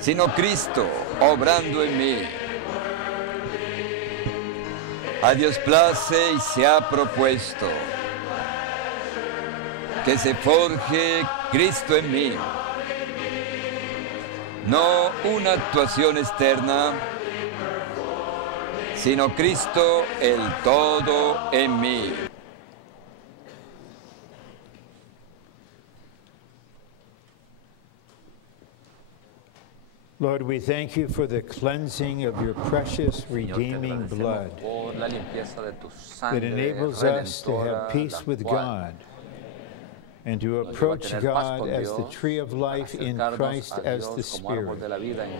sino Cristo obrando en mí. A Dios place y se ha propuesto que se forje Cristo en mí. No una actuación externa, sino Cristo el todo en mí. Lord, we thank you for the cleansing of your precious redeeming blood por la limpieza de tu that sangre enables us to redentora, have peace la with cual God and to nos lleva a approach tener paz God con as the Dios, tree of life in acercarnos Christ a as the Dios como árbol Spirit. de la vida en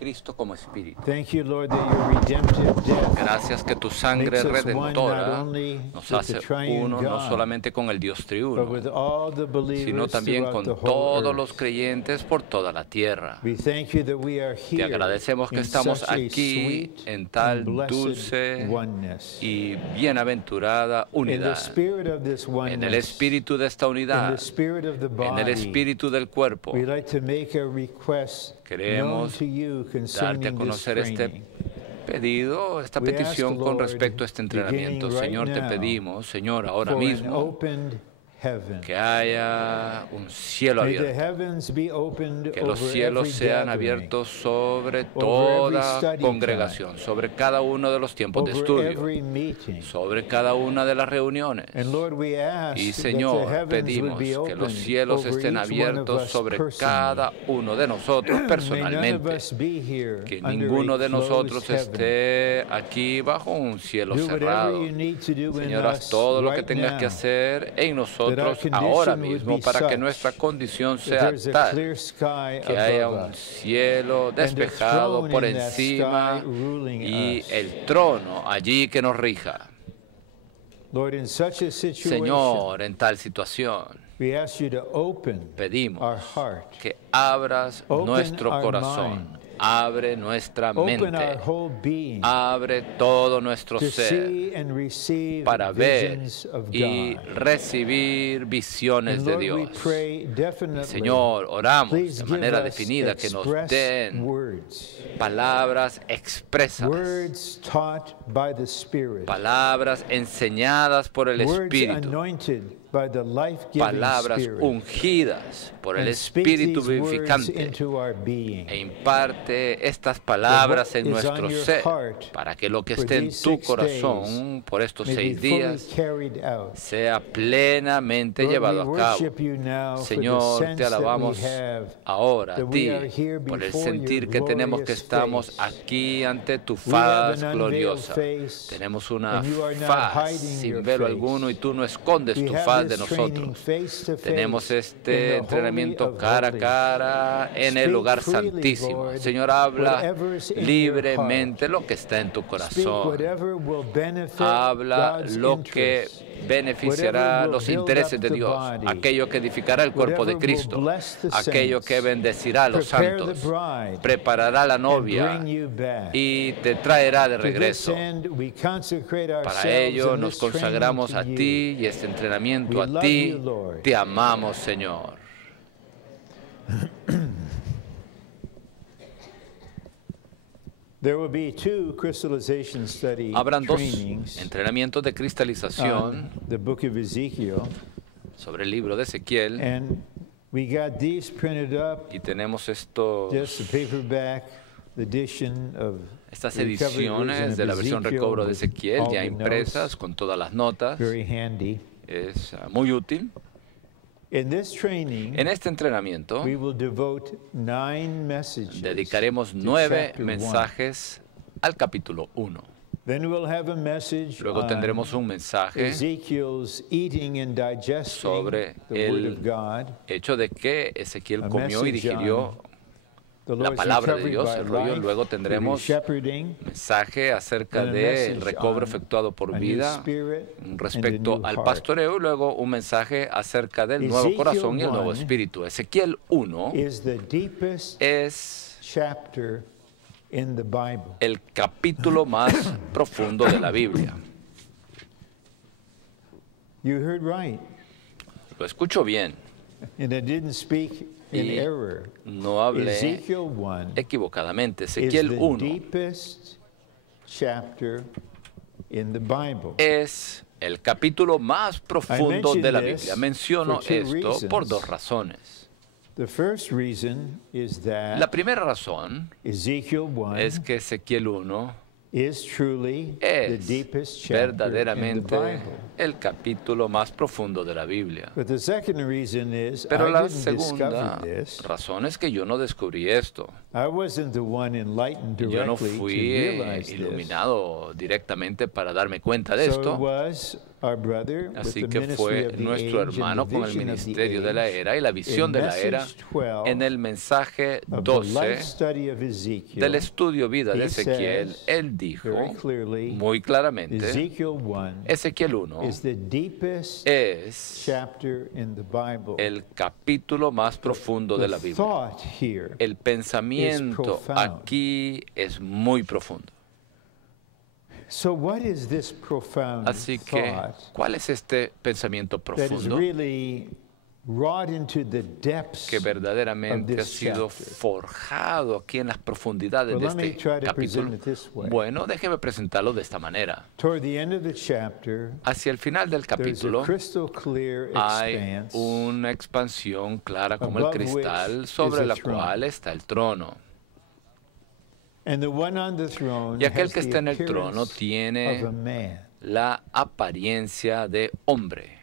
Cristo como Espíritu. Thank you, Lord, that your redemptive death Gracias que tu sangre makes us one not redentora only nos with the hace triune uno no God, solamente con el Dios but triuno, with all the sino believers también throughout con the whole todos los earth. creyentes por toda la tierra. We thank you that we are Te here agradecemos que in estamos such a aquí sweet en tal and blessed dulce oneness. y bienaventurada In the unidad. spirit of this En el oneness, espíritu de esta in unidad, the spirit of the en el body, espíritu del cuerpo, we'd like to make a request known queremos to you darte a concerning this conocer este training. pedido, esta We ask, petición con Lord, respecto a este entrenamiento. beginning right Señor, te now, pedimos, Señor, ahora For an mismo, opened heaven. que haya un cielo May the abierto, heavens be opened que los over cielos every sean gathering, abiertos sobre every toda study congregación, sobre cada uno de los tiempos de over estudio, every meeting. sobre cada una de las reuniones. And Lord, we ask Y that the Señor, heavens pedimos would be que los opened cielos over estén each one of abiertos us sobre personally. cada uno de nosotros May none of personalmente. us be here Que under ninguno a de nosotros closed heaven. esté aquí bajo un cielo Do whatever cerrado. you need to do in Señor, haz us todo lo que right tengas que now, hacer en nosotros that our ahora condition would mismo be para que such nuestra condición that sea there's a tal clear sky que haya above un us, cielo and a despejado throne por in that encima sky ruling y us. el trono allí que nos rija. Lord, in such a situation, Señor, en tal situación, we ask you to open our pedimos heart, que abras Open nuestro our corazón, mind. abre nuestra open our mente, whole being abre todo nuestro to ser see and receive para ver visions of y God. recibir visiones And de Lord, we Dios. pray definitely, Señor, oramos please de give manera us definida que nos express den words, palabras expresas, words taught by the Spirit, palabras enseñadas por el words Espíritu, anointed by the life-giving palabras Spirit, ungidas por el and speak Espíritu these words vivificante, into our being. e imparte estas palabras en is on nuestro your ser, heart para que lo que for esté en these tu 6 corazón por estos may be 6 fully días carried out. sea plenamente Lord, llevado we a cabo. worship you now for the Señor, sense te that we alabamos have ahora a that ti we are here por el before sentir your que tenemos que glorious estamos face. aquí ante tu We have faz an unveiled gloriosa. face, Tenemos una and you are not faz hiding sin your velo face. alguno y tú no escondes We tu have faz de this training nosotros. face to Tenemos face in este the entrenamiento Holy of cara a Holies. cara en el Speak lugar freely, santísimo. Lord, Señor, habla whatever's in your libremente lo que está en tu Speak corazón. whatever will benefit Habla God's lo que interests, beneficiará whatever will los build intereses up de the Dios, body, aquello que edificará el cuerpo de whatever will Cristo, bless the aquello que saints, bendecirá a los prepare santos, the bride, preparará a la and novia bring you back. y te traerá de To this regreso. end, we consecrate Para ourselves ello in nos this training consagramos to a you. ti y este entrenamiento We a love ti. you, Lord. Te amamos, Señor. There will be 2 crystallization study Habrán 2 trainings entrenamientos de cristalización on the book of Ezekiel, sobre el libro de Ezequiel and we got these printed up, y tenemos estos, just a paperback edition of estas the recovered ediciones version de la of versión Ezekiel recobro de with Ezequiel all ya the impresas notes. con todas las notas. Very handy. Es muy útil. In this training, En este entrenamiento we will devote 9 messages dedicaremos to 9 chapter 1. mensajes al capítulo 1. Then we'll have a message Luego on tendremos un mensaje Ezekiel's eating and digesting sobre the Word el of God, hecho de que Ezequiel A comió y message digirió the la Lord's palabra de recovery Dios, by el rollo. life, Luego through tendremos shepherding, mensaje acerca and a del message recobro on efectuado por a new vida spirit respecto and a al new heart. pastoreo, y luego un mensaje acerca del nuevo Ezekiel corazón y el nuevo 1 espíritu. Ezequiel 1 is the deepest es chapter in the Bible. el capítulo más profundo de la Biblia. You heard right. Lo escucho bien. And it didn't speak in y error. no hablé Ezekiel 1 equivocadamente. is Ezequiel the 1 deepest chapter in the Bible. es el capítulo más profundo de la Biblia. Menciono for two esto por reasons. dos razones. The first reason is La that primera razón Ezekiel 1 es que Ezequiel 1 is truly the es deepest chapter in the verdaderamente Bible. el capítulo más profundo de la Biblia. But the second reason is Pero I la didn't discover segunda this. razón es que yo no descubrí esto. I wasn't the one enlightened Yo no directly to fui realize this. iluminado directamente para darme cuenta de So it esto. was our brother with Así the que ministry fue of the nuestro age and hermano the con el vision of the ministerio de la age era y la visión in de la era message 12 en el mensaje of the life 12 study of Ezekiel. del estudio vida de He Ezequiel. says Él dijo very clearly, muy claramente, Ezekiel 1 Ezequiel 1 is the deepest es chapter in the Bible. el capítulo más profundo de la The Biblia. thought here El pensamiento profound. aquí es muy profundo. So what is this profound Así que, thought ¿cuál es este pensamiento that is profundo really wrought into the depths que verdaderamente of ha this sido chapter? forjado aquí en las profundidades Well, de let me este try to capítulo? present it this way. Bueno, déjeme presentarlo de esta manera. Toward the end of the chapter, Hacia el final del there's a capítulo crystal clear hay expanse una expansión clara como el above cristal which sobre is a la throne. cual está el trono. and the one on the throne Y aquel has que the está en el trono appearance tiene of a man. la apariencia de hombre.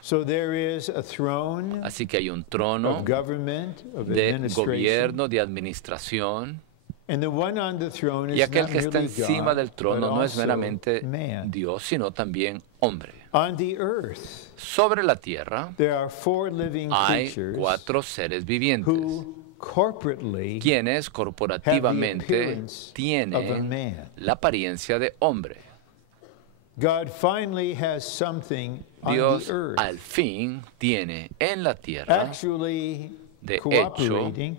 So there is a throne Así que hay un trono of government, of de administration, gobierno, de administración. and the one on the throne Y is aquel not que está merely encima God, del trono but no es also meramente man. Dios, sino también hombre. On the earth, Sobre la tierra there are 4 living hay creatures 4 seres vivientes, who corporately quienes have the corporativamente appearance of a tienen man. la apariencia de hombre. God finally has something on Dios the earth al fin tiene en la tierra, actually de cooperating and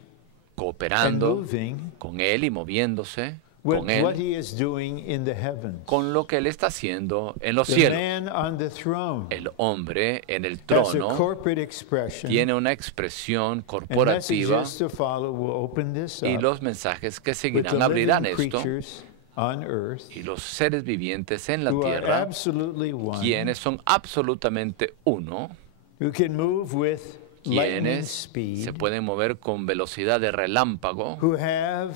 cooperando moving con Él y moviéndose with con what Él, he is doing in the heavens. con lo que Él está haciendo en los The cielos. man on the throne El hombre en el has a trono corporate expression. tiene una expresión And corporativa messages to follow will open this y up los mensajes que with the seguirán abrirán living esto, creatures on earth y los seres vivientes en la who are tierra, absolutely one, quienes son absolutamente uno, who can move with lightning quienes speed, se pueden mover con velocidad de relámpago, who have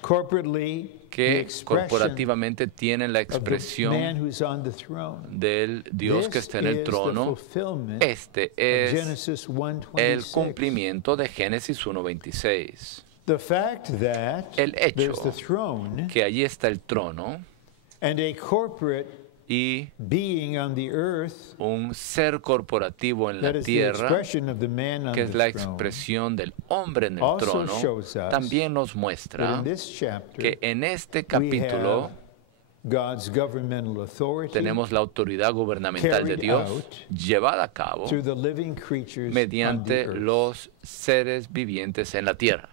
corporately the que expression corporativamente tienen la of the man expresión who's on the throne. del Dios que This está en el is the trono. fulfillment Este of es Genesis el 1:26. cumplimiento de Génesis 1:26. The fact that El hecho there's the throne Que allí está el trono and a corporate y being on the earth un ser corporativo en la that is the tierra, expression of the man on que es the la throne. expresión del hombre en el Also trono, shows us también nos That muestra in this chapter que en este we capítulo have God's governmental authority tenemos la autoridad gubernamental de carried Dios out llevada a cabo through the living creatures on the mediante earth. los seres vivientes en la tierra.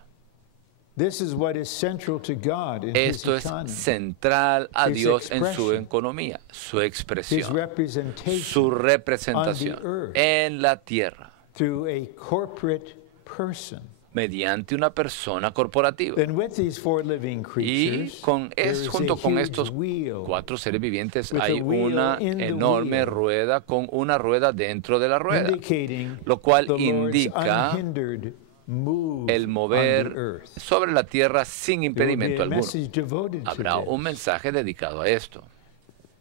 This is what is central to God in his Esto es economy, central a His Dios en su expression. economía, su his expresión, representation su representación on the earth. en la tierra through a corporate person. mediante una persona corporativa. Then with these 4 living Y creatures, there is junto a con huge estos wheel 4 seres vivientes with a hay wheel una in the enorme wheel, rueda con una rueda dentro de la rueda, indicating lo cual the Lord's indica unhindered move el on the mover earth. sobre la tierra sin There will be impedimento a alguno. message devoted to Habrá this. un mensaje dedicado a esto.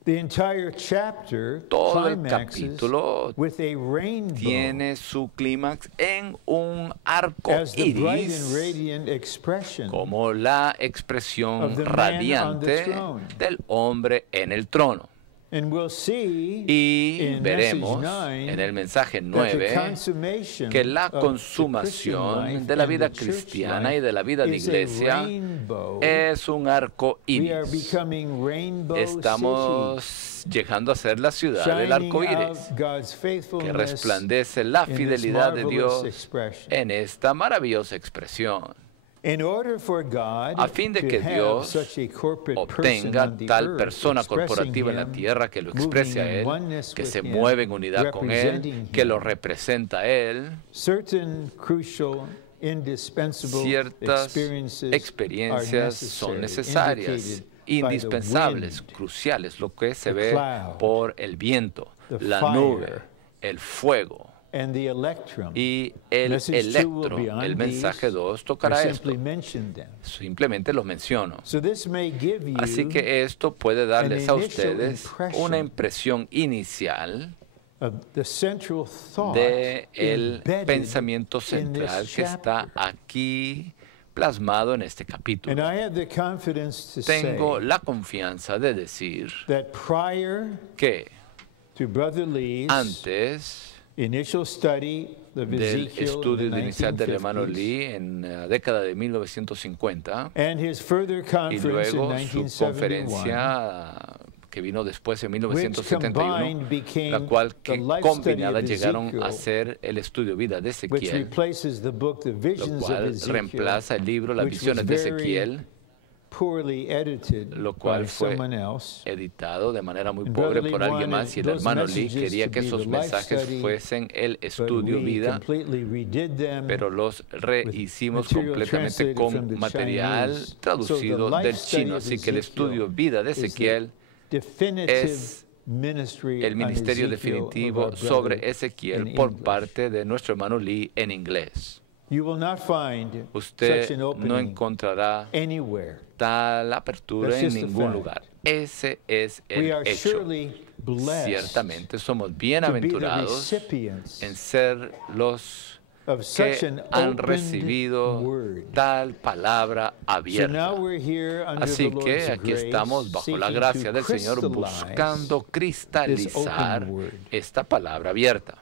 The entire chapter Todo el climaxes capítulo with a rainbow tiene su clímax en un arco as the bright and iris, radiant expression como la of expresión the man on the radiante throne. del hombre en el trono. And we'll see Y in veremos message 9 en el mensaje that the 9 consummation que la of the consumación Christian de la life vida and the church cristiana y life de la vida de is a iglesia rainbow. es un arco We are iris. becoming rainbow cities, Estamos llegando a ser la ciudad del arco shining iris, out God's que faithfulness resplandece la in this fidelidad de marvelous Dios expression. en esta maravillosa expresión. a fin de que Dios obtenga tal persona corporativa en la tierra que lo exprese a Él, que se mueve en unidad con Él, que lo representa a Él. Ciertas experiencias son necesarias, indispensables, cruciales, lo que se ve por el viento, la nube, el fuego y el electro. El mensaje 2 tocará esto. Simplemente los menciono. Así que esto puede darles a ustedes una impresión inicial del pensamiento central que está aquí plasmado en este capítulo. Tengo la confianza de decir que antes del estudio inicial del hermano Lee en la década de 1950 y luego su conferencia que vino después en 1971, la cual combinada llegaron a ser el estudio vida de Ezequiel, lo cual reemplaza el libro Las visiones de Ezequiel, lo cual fue editado de manera muy pobre por alguien más, y el hermano Lee quería que esos mensajes fuesen el estudio vida, pero los rehicimos completamente con material traducido del chino. Así que el estudio vida de Ezequiel es el ministerio definitivo sobre Ezequiel por parte de nuestro hermano Lee en inglés. Usted no encontrará tal apertura en ningún lugar. Ese es el hecho. Ciertamente somos bienaventurados en ser los que han recibido tal palabra abierta. Así que aquí estamos bajo la gracia del Señor buscando cristalizar esta palabra abierta.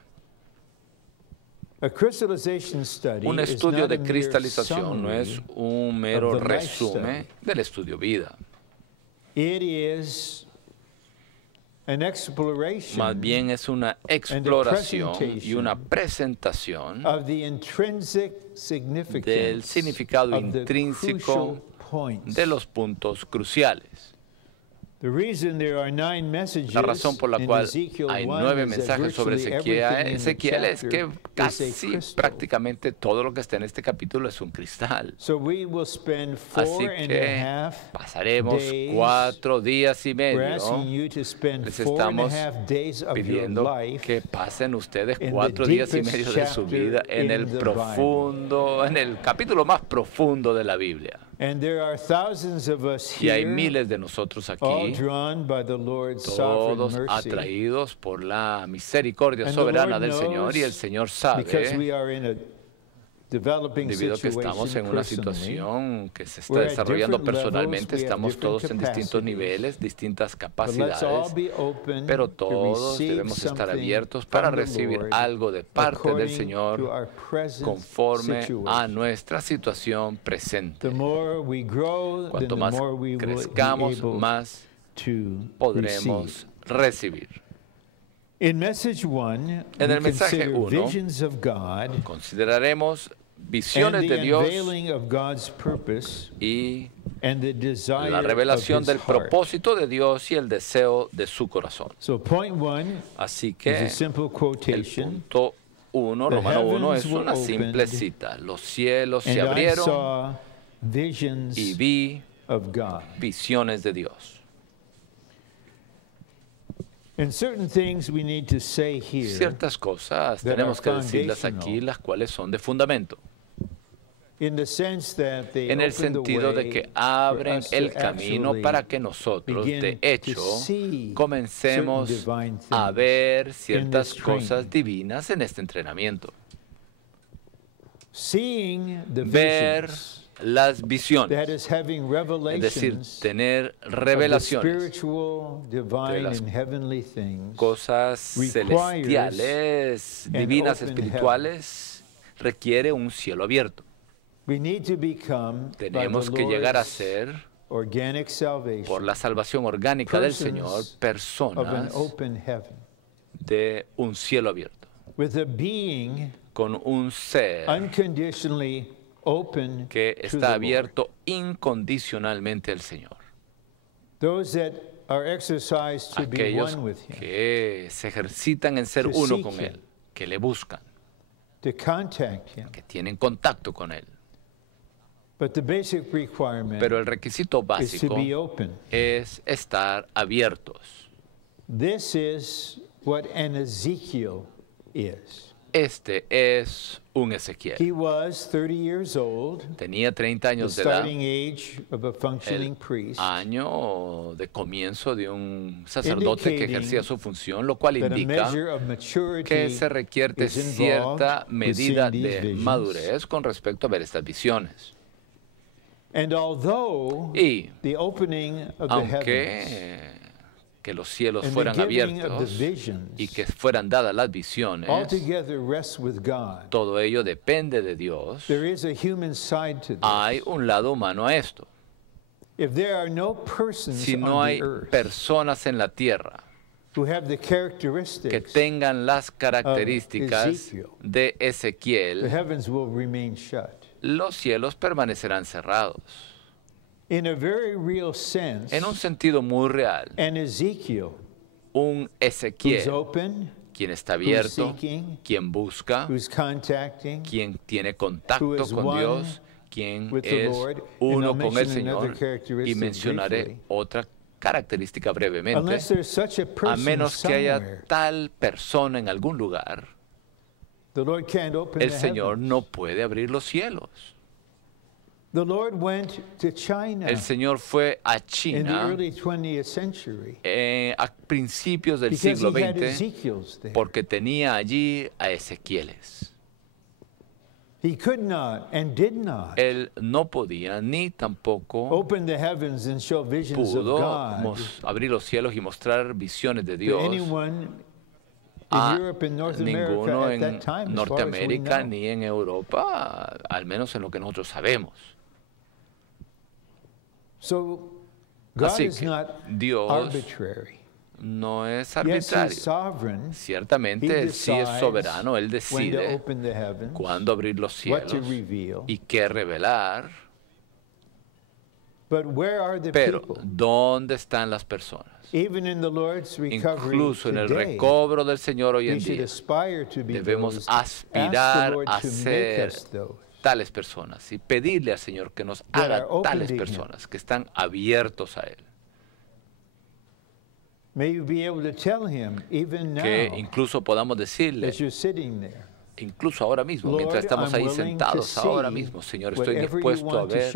Un estudio de cristalización no es un mero resumen del estudio vida. Más bien es una exploración y una presentación del significado intrínseco de los puntos cruciales. La razón por la cual hay 9 mensajes sobre Ezequiel es que casi prácticamente todo lo que está en este capítulo es un cristal. Así que pasaremos 4 días y medio. Les estamos pidiendo que pasen ustedes 4 días y medio de su vida en el capítulo más profundo de la Biblia. Y hay miles de nosotros aquí, todos atraídos por la misericordia soberana del Señor, y el Señor sabe, debido a que estamos en una situación que se está desarrollando personalmente, estamos todos en distintos niveles, distintas capacidades, pero todos debemos estar abiertos para recibir algo de parte del Señor conforme a nuestra situación presente. Cuanto más crezcamos, más podremos recibir. En el mensaje 1, consideraremos visiones de Dios y la revelación del propósito de Dios y el deseo de su corazón. Así que el punto 1, Romano 1, es una simple cita. Los cielos se abrieron y vi visiones de Dios. Ciertas cosas tenemos que decirlas aquí, las cuales son de fundamento. En el sentido de que abren el camino para que nosotros, de hecho, comencemos a ver ciertas cosas divinas en este entrenamiento. Ver las visiones, es decir, tener revelaciones de las cosas celestiales, divinas, espirituales, requiere un cielo abierto. Tenemos que llegar a ser, por la salvación orgánica del Señor, personas de un cielo abierto, con un ser que está abierto incondicionalmente al Señor. Aquellos que se ejercitan en ser uno con Él, que le buscan, que tienen contacto con Él. Pero el requisito básico es estar abiertos. Este es un Ezequiel. Tenía 30 años de edad, el año de comienzo de un sacerdote que ejercía su función, lo cual indica que se requiere cierta medida de madurez con respecto a ver estas visiones. Y aunque que los cielos fueran abiertos y que fueran dadas las visiones, todo ello depende de Dios. Hay un lado humano a esto. Si no hay personas en la tierra que tengan las características de Ezequiel, los cielos permanecerán cerrados. En un sentido muy real, un Ezequiel, quien está abierto, quien busca, quien tiene contacto con Dios, quien es uno con el Señor, y mencionaré otra característica brevemente, a menos que haya tal persona en algún lugar, el Señor no puede abrir los cielos. El Señor fue a China a principios del siglo XX porque tenía allí a Ezequieles. Él no podía ni tampoco pudo abrir los cielos y mostrar visiones de Dios a ninguno en Norteamérica ni en Europa, al menos en lo que nosotros sabemos. Así que Dios no es arbitrario. Ciertamente Él sí es soberano, Él decide cuándo abrir los cielos y qué revelar. Pero, ¿dónde están las personas? Incluso en el recobro del Señor hoy en día, debemos aspirar a ser tales personas y pedirle al Señor que nos haga tales personas que están abiertos a Él. Que incluso podamos decirle, incluso ahora mismo, mientras estamos ahí sentados, ahora mismo, Señor, estoy dispuesto a ver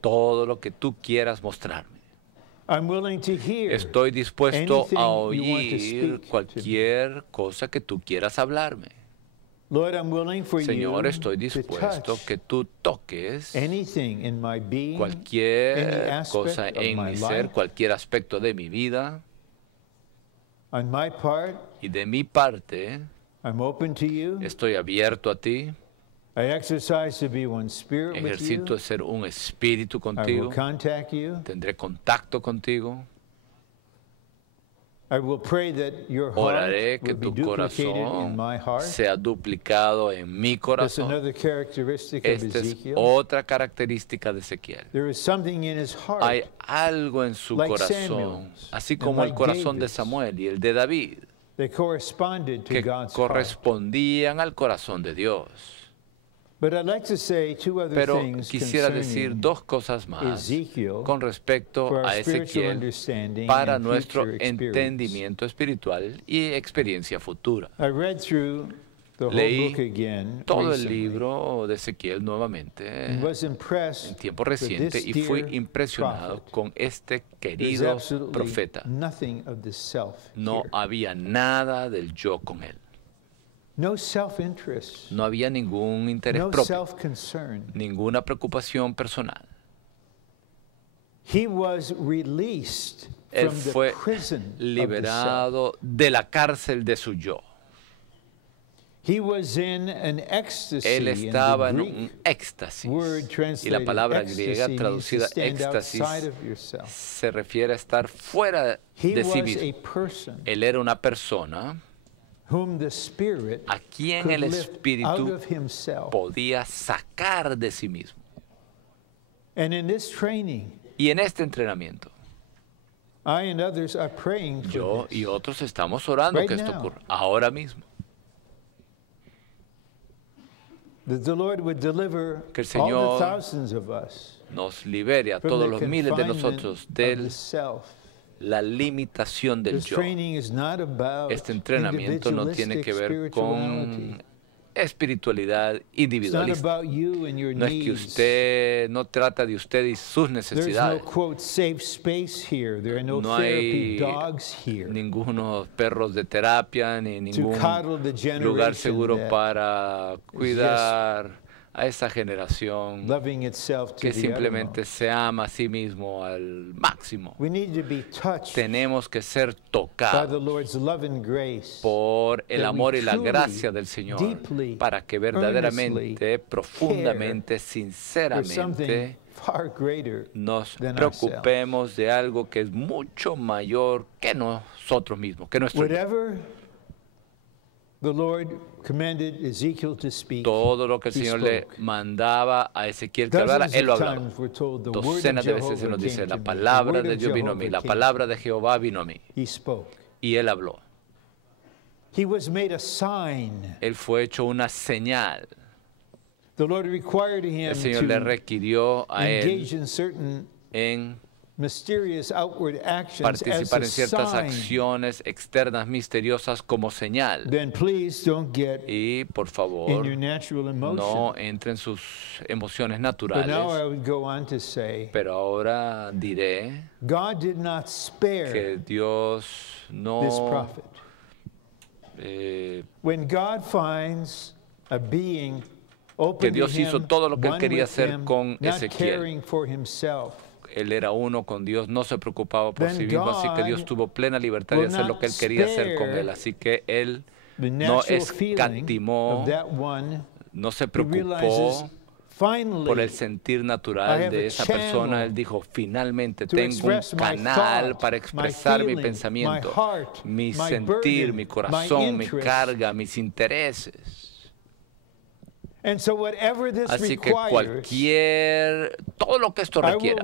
todo lo que tú quieras mostrarme. Estoy dispuesto a oír cualquier cosa que tú quieras hablarme. Señor, estoy dispuesto que tú toques cualquier cosa en mi ser, cualquier aspecto de mi vida. Y de mi parte, estoy abierto a ti. Ejercito de ser un espíritu contigo. Tendré contacto contigo. Oraré que tu corazón sea duplicado en mi corazón. Esta es otra característica de Ezequiel. Hay algo en su corazón, así como el corazón de Samuel y el de David, que correspondían al corazón de Dios. Pero quisiera decir dos cosas más con respecto a Ezequiel para nuestro entendimiento espiritual y experiencia futura. Leí todo el libro de Ezequiel nuevamente en tiempo reciente y fui impresionado con este querido profeta. No había nada del yo con él. No había ningún interés propio, ninguna preocupación personal. Él fue liberado de la cárcel de su yo. Él estaba en un éxtasis. Y la palabra griega traducida éxtasis se refiere a estar fuera de sí mismo. Él era una persona a quien el Espíritu podía sacar de sí mismo. Y en este entrenamiento, yo y otros estamos orando que esto ocurra ahora mismo. Que el Señor nos libere a todos los miles de nosotros de la limitación del yo. Este entrenamiento no tiene que ver con espiritualidad individualista. No es que usted, no trata de usted y sus necesidades. No hay ningunos perros de terapia, ni ningún lugar seguro para cuidar a esa generación que simplemente se ama a sí mismo al máximo. Tenemos que ser tocados por el amor y la gracia del Señor para que verdaderamente, profundamente, sinceramente nos preocupemos de algo que es mucho mayor que nosotros mismos, que nuestro yo. Todo lo que el Señor le mandaba a Ezequiel que hablara, él lo hablaba. Docenas de veces se nos dice, la palabra de Dios vino a mí, la palabra de Jehová vino a mí. Y él habló. Él fue hecho una señal. El Señor le requirió a él en participar en ciertas acciones externas misteriosas como señal. Y por favor, no entre en sus emociones naturales. Pero ahora diré que Dios no que Dios hizo todo lo que él quería hacer con Ezequiel. Él era uno con Dios, no se preocupaba por sí mismo, así que Dios tuvo plena libertad de hacer lo que él quería hacer con él. Así que él no escatimó, no se preocupó por el sentir natural de esa persona. Él dijo, finalmente tengo un canal para expresar mi pensamiento, mi sentir, mi corazón, mi carga, mis intereses. Así que todo lo que esto requiera,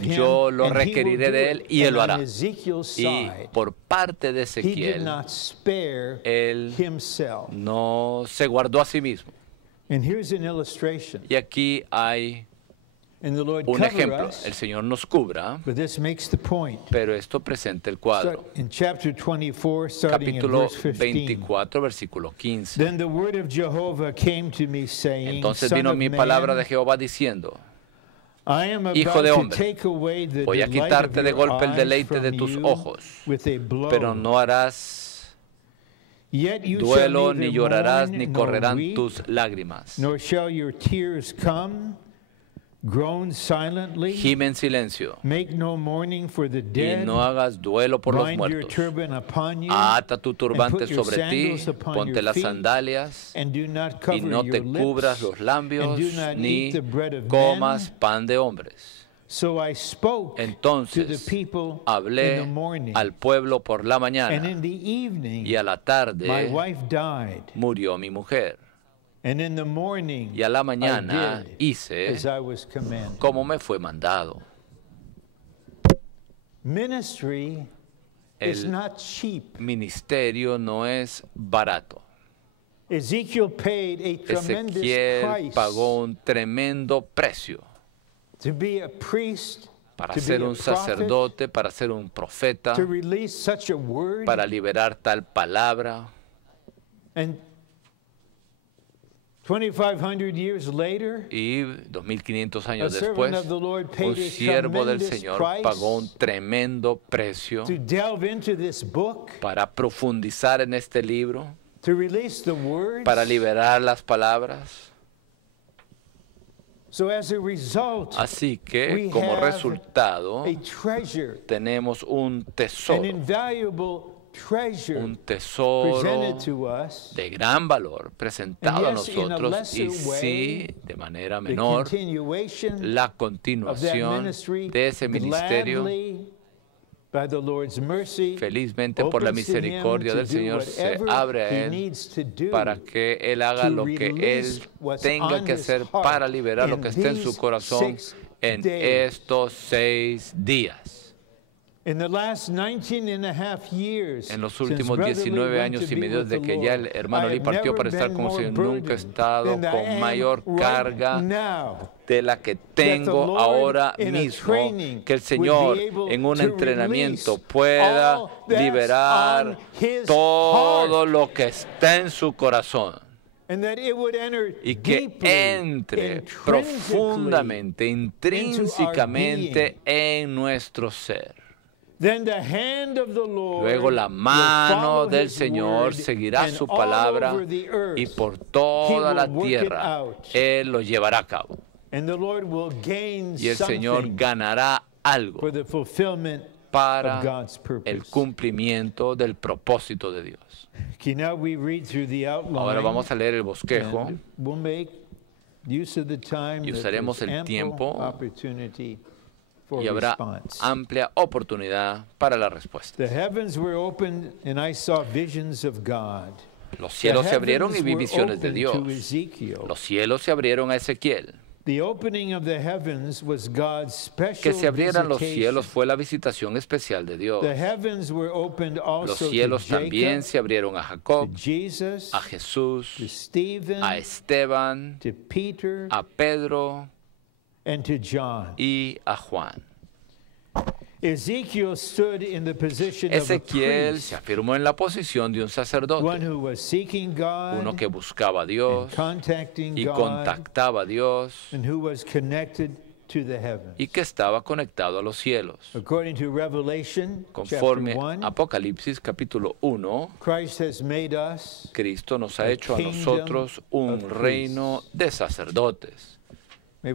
yo lo requeriré de él y él lo hará. Y por parte de Ezequiel, él no se guardó a sí mismo. Y aquí hay un ejemplo. El Señor nos cubra, pero esto presenta el cuadro. Capítulo 24, versículo 15. Entonces vino mi palabra de Jehová diciendo, Hijo de hombre, voy a quitarte de golpe el deleite de tus ojos, pero no harás duelo, ni llorarás, ni correrán tus lágrimas. Gime en silencio y no hagas duelo por los muertos. Ata tu turbante sobre ti, ponte las sandalias y no te cubras los labios ni comas pan de hombres. Entonces hablé al pueblo por la mañana y a la tarde murió mi mujer. Y a la mañana hice como me fue mandado. El ministerio no es barato. Ezequiel pagó un tremendo precio para ser un sacerdote, para ser un profeta, para liberar tal palabra. Y 2500 años después, un siervo del Señor pagó un tremendo precio para profundizar en este libro, para liberar las palabras. Así que, como resultado, tenemos un tesoro de gran valor presentado a nosotros, y sí, de manera menor, la continuación de ese ministerio felizmente por la misericordia del Señor se abre a Él para que Él haga lo que Él tenga que hacer para liberar lo que está en su corazón en estos 6 días. En los últimos 19 años y medio de que ya el hermano Lee partió para estar con el Señor, nunca he estado con mayor carga de la que tengo ahora mismo, que el Señor en un entrenamiento pueda liberar todo lo que está en su corazón y que entre profundamente, intrínsecamente en nuestro ser. Luego la mano del Señor seguirá su palabra y por toda la tierra Él lo llevará a cabo. Y el Señor ganará algo para el cumplimiento del propósito de Dios. Ahora vamos a leer el bosquejo y usaremos el tiempo y habrá amplia oportunidad para la respuesta. Los cielos se abrieron y vi visiones de Dios. Los cielos se abrieron a Ezequiel. Que se abrieran los cielos fue la visitación especial de Dios. Los cielos también se abrieron a Jacob, a Jesús, a Esteban, a Pedro y a Juan. Ezequiel se afirmó en la posición de un sacerdote, uno que buscaba a Dios y contactaba a Dios y que estaba conectado a los cielos. Conforme Apocalipsis capítulo 1, Cristo nos ha hecho a nosotros un reino de sacerdotes. Que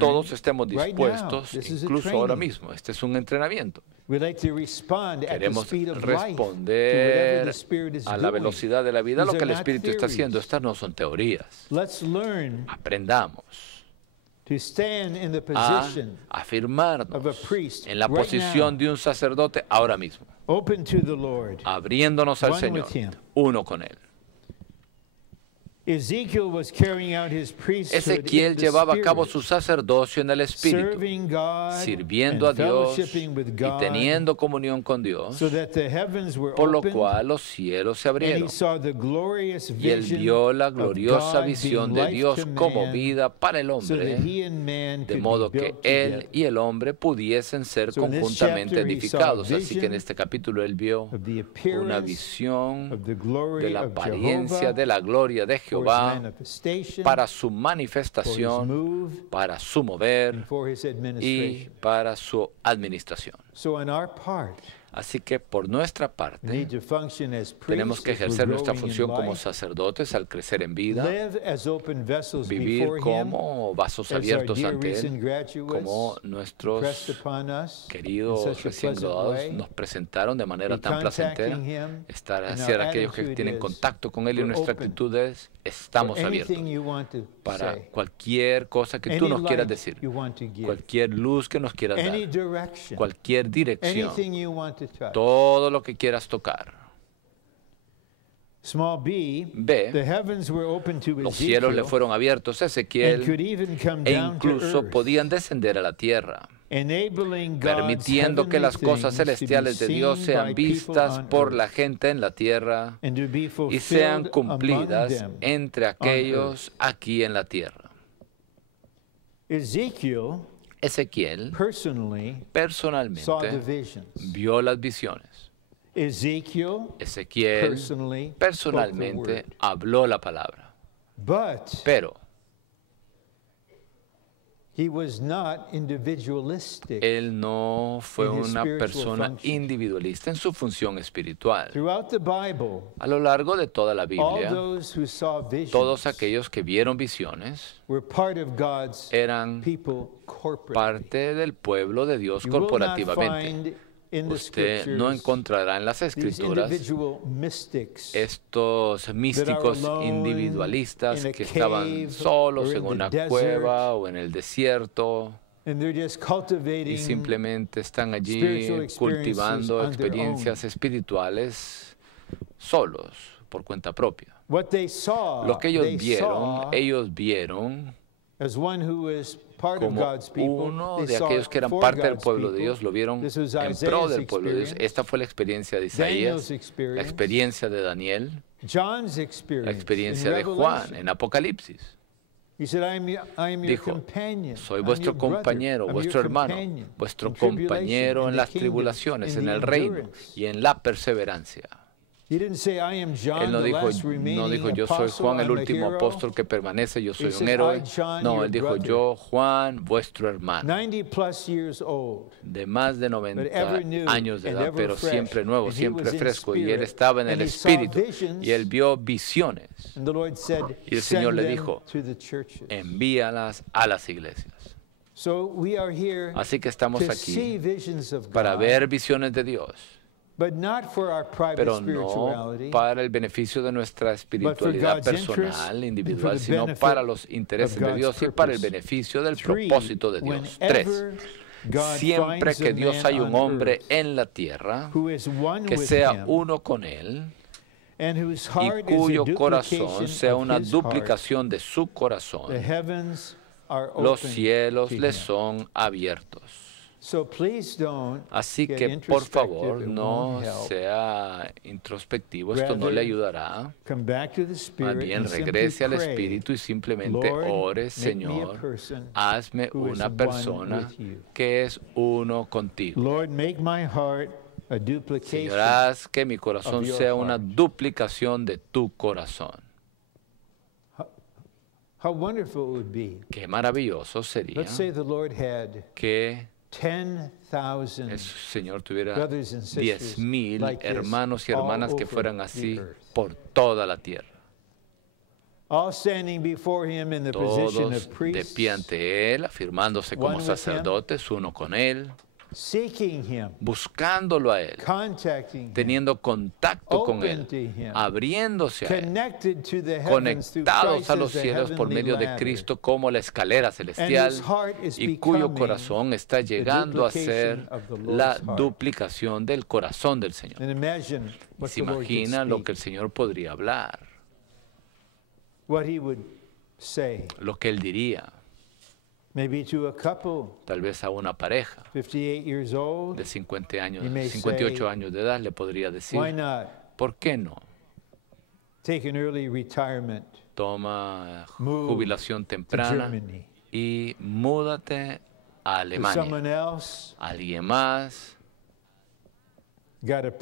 todos estemos dispuestos, incluso ahora mismo. Este es un entrenamiento. Queremos responder a la velocidad de la vida, a lo que el Espíritu está haciendo. Estas no son teorías. Aprendamos a afirmarnos en la posición de un sacerdote ahora mismo, abriéndonos al Señor, uno con Él. Ezequiel llevaba a cabo su sacerdocio en el Espíritu, sirviendo a Dios y teniendo comunión con Dios, por lo cual los cielos se abrieron. Y él vio la gloriosa visión de Dios como vida para el hombre, de modo que él y el hombre pudiesen ser conjuntamente edificados. Así que en este capítulo él vio una visión de la apariencia de la gloria de Jehová para su manifestación, para su mover y para su administración. Así que por nuestra parte, tenemos que ejercer nuestra función como sacerdotes al crecer en vida, vivir como vasos abiertos ante Él, como nuestros queridos recién graduados nos presentaron de manera tan placentera, estar hacia aquellos que tienen contacto con Él, y nuestra actitud es: estamos abiertos para cualquier cosa que tú nos quieras decir, cualquier luz que nos quieras dar, cualquier dirección, todo lo que quieras tocar. B, los cielos le fueron abiertos a Ezequiel e incluso podían descender a la tierra, permitiendo que las cosas celestiales de Dios sean vistas por la gente en la tierra y sean cumplidas entre aquellos aquí en la tierra. Ezequiel personalmente vio las visiones. Ezequiel personalmente habló la palabra. Pero él no fue una persona individualista en su función espiritual. A lo largo de toda la Biblia, todos aquellos que vieron visiones eran parte del pueblo de Dios corporativamente. Usted no encontrará en las Escrituras estos místicos individualistas que estaban solos en una cueva o en el desierto. y simplemente están allí cultivando experiencias espirituales solos, por cuenta propia. Lo que ellos vieron como uno de aquellos que eran parte del pueblo de Dios, lo vieron en pro del pueblo de Dios. Esta fue la experiencia de Isaías, la experiencia de Daniel, la experiencia de Juan en Apocalipsis. Dijo, soy vuestro compañero, vuestro hermano, vuestro compañero en las tribulaciones, en el reino y en la perseverancia. Él no dijo, yo soy Juan, el último apóstol que permanece, yo soy un héroe. No, él dijo, yo, Juan, vuestro hermano, de más de 90 años de edad, pero siempre nuevo, siempre fresco. Y él estaba en el Espíritu y él vio visiones. Y el Señor le dijo, envíalas a las iglesias. Así que estamos aquí para ver visiones de Dios, pero no para el beneficio de nuestra espiritualidad personal, individual, sino para los intereses de Dios y para el beneficio del propósito de Dios. 3. Siempre que Dios haya un hombre en la tierra que sea uno con Él y cuyo corazón sea una duplicación de su corazón, los cielos le son abiertos. Así que, por favor, no sea introspectivo, esto no le ayudará. Más bien, regrese al Espíritu y simplemente ore, Señor, hazme una persona que es uno contigo. Señor, haz que mi corazón sea una duplicación de tu corazón. Qué maravilloso sería que el Señor tuviera 10,000 hermanos y hermanas que fueran así por toda la tierra. Todos de pie ante Él, afirmándose como sacerdotes, uno con Él, buscándolo a Él, teniendo contacto con Él, abriéndose a Él, conectados a los cielos por medio de Cristo como la escalera celestial, y cuyo corazón está llegando a ser la duplicación del corazón del Señor. Se imagina lo que el Señor podría hablar, lo que Él diría. Tal vez a una pareja de 58 años de edad le podría decir, ¿por qué no? Toma jubilación temprana y múdate a Alemania. Alguien más que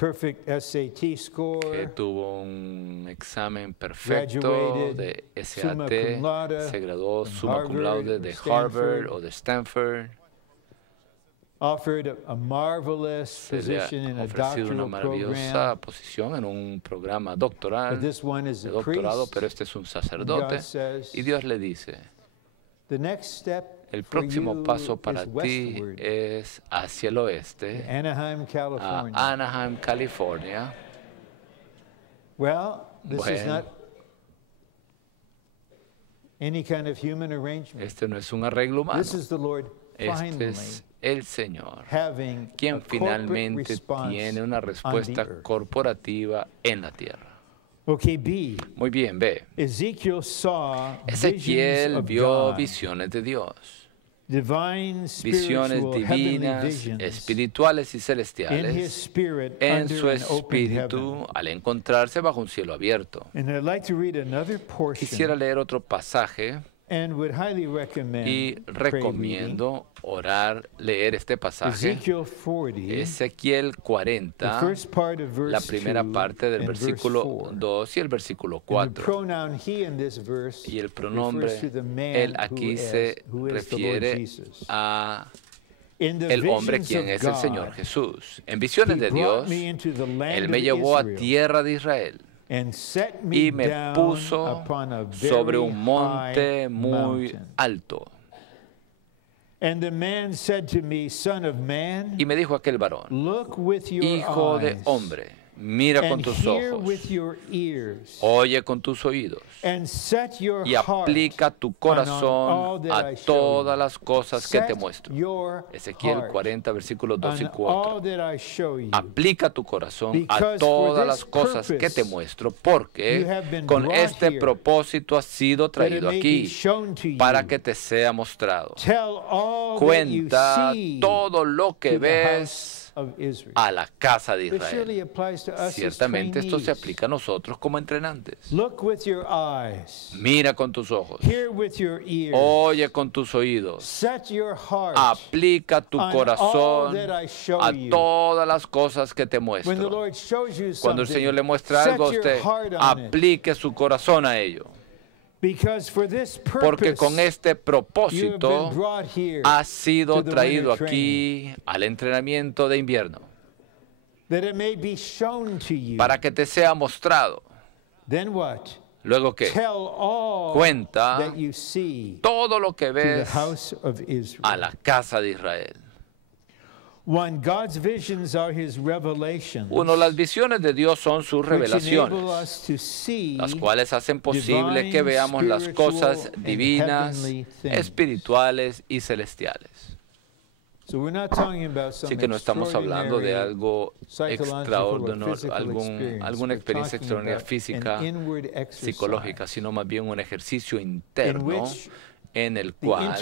tuvo un examen perfecto de SAT, se graduó summa cum laude de Harvard o de Stanford, se le ha ofrecido una maravillosa posición en un programa doctoral, de doctorado, pero este es un sacerdote, y Dios le dice, el próximo paso para ti es hacia el oeste, a Anaheim, California. Bueno, este no es un arreglo humano. Este es el Señor, quien finalmente tiene una respuesta corporativa en la tierra. Muy bien, ve. Ezequiel vio visiones de Dios, visiones divinas, espirituales y celestiales en su espíritu al encontrarse bajo un cielo abierto. Quisiera leer otro pasaje y recomiendo leer este pasaje, Ezequiel 40, la primera parte del versículo 2 y el versículo 4. Y el pronombre él aquí se refiere a el hombre quien es el Señor Jesús. En visiones de Dios, Él me llevó a tierra de Israel y me puso sobre un monte muy alto. Y me dijo aquel varón, hijo de hombre, Mira con tus ojos, oye con tus oídos y aplica tu corazón a todas las cosas que te muestro. Ezequiel 40, versículos 2 y 4. Aplica tu corazón a todas las cosas que te muestro, porque con este propósito has sido traído aquí, para que te sea mostrado. Cuenta todo lo que ves a la casa de Israel. Ciertamente esto se aplica a nosotros como entrenantes. Mira con tus ojos, oye con tus oídos, aplica tu corazón a todas las cosas que te muestro. Cuando el Señor le muestra algo a usted, aplique su corazón a ello. Porque con este propósito has sido traído aquí al entrenamiento de invierno, para que te sea mostrado. Luego que cuenta todo lo que ves a la casa de Israel. Uno, las visiones de Dios son sus revelaciones, las cuales hacen posible que veamos las cosas divinas, espirituales y celestiales. Así que no estamos hablando de algo extraordinario, alguna experiencia extraordinaria física, psicológica, sino más bien un ejercicio interno en el cual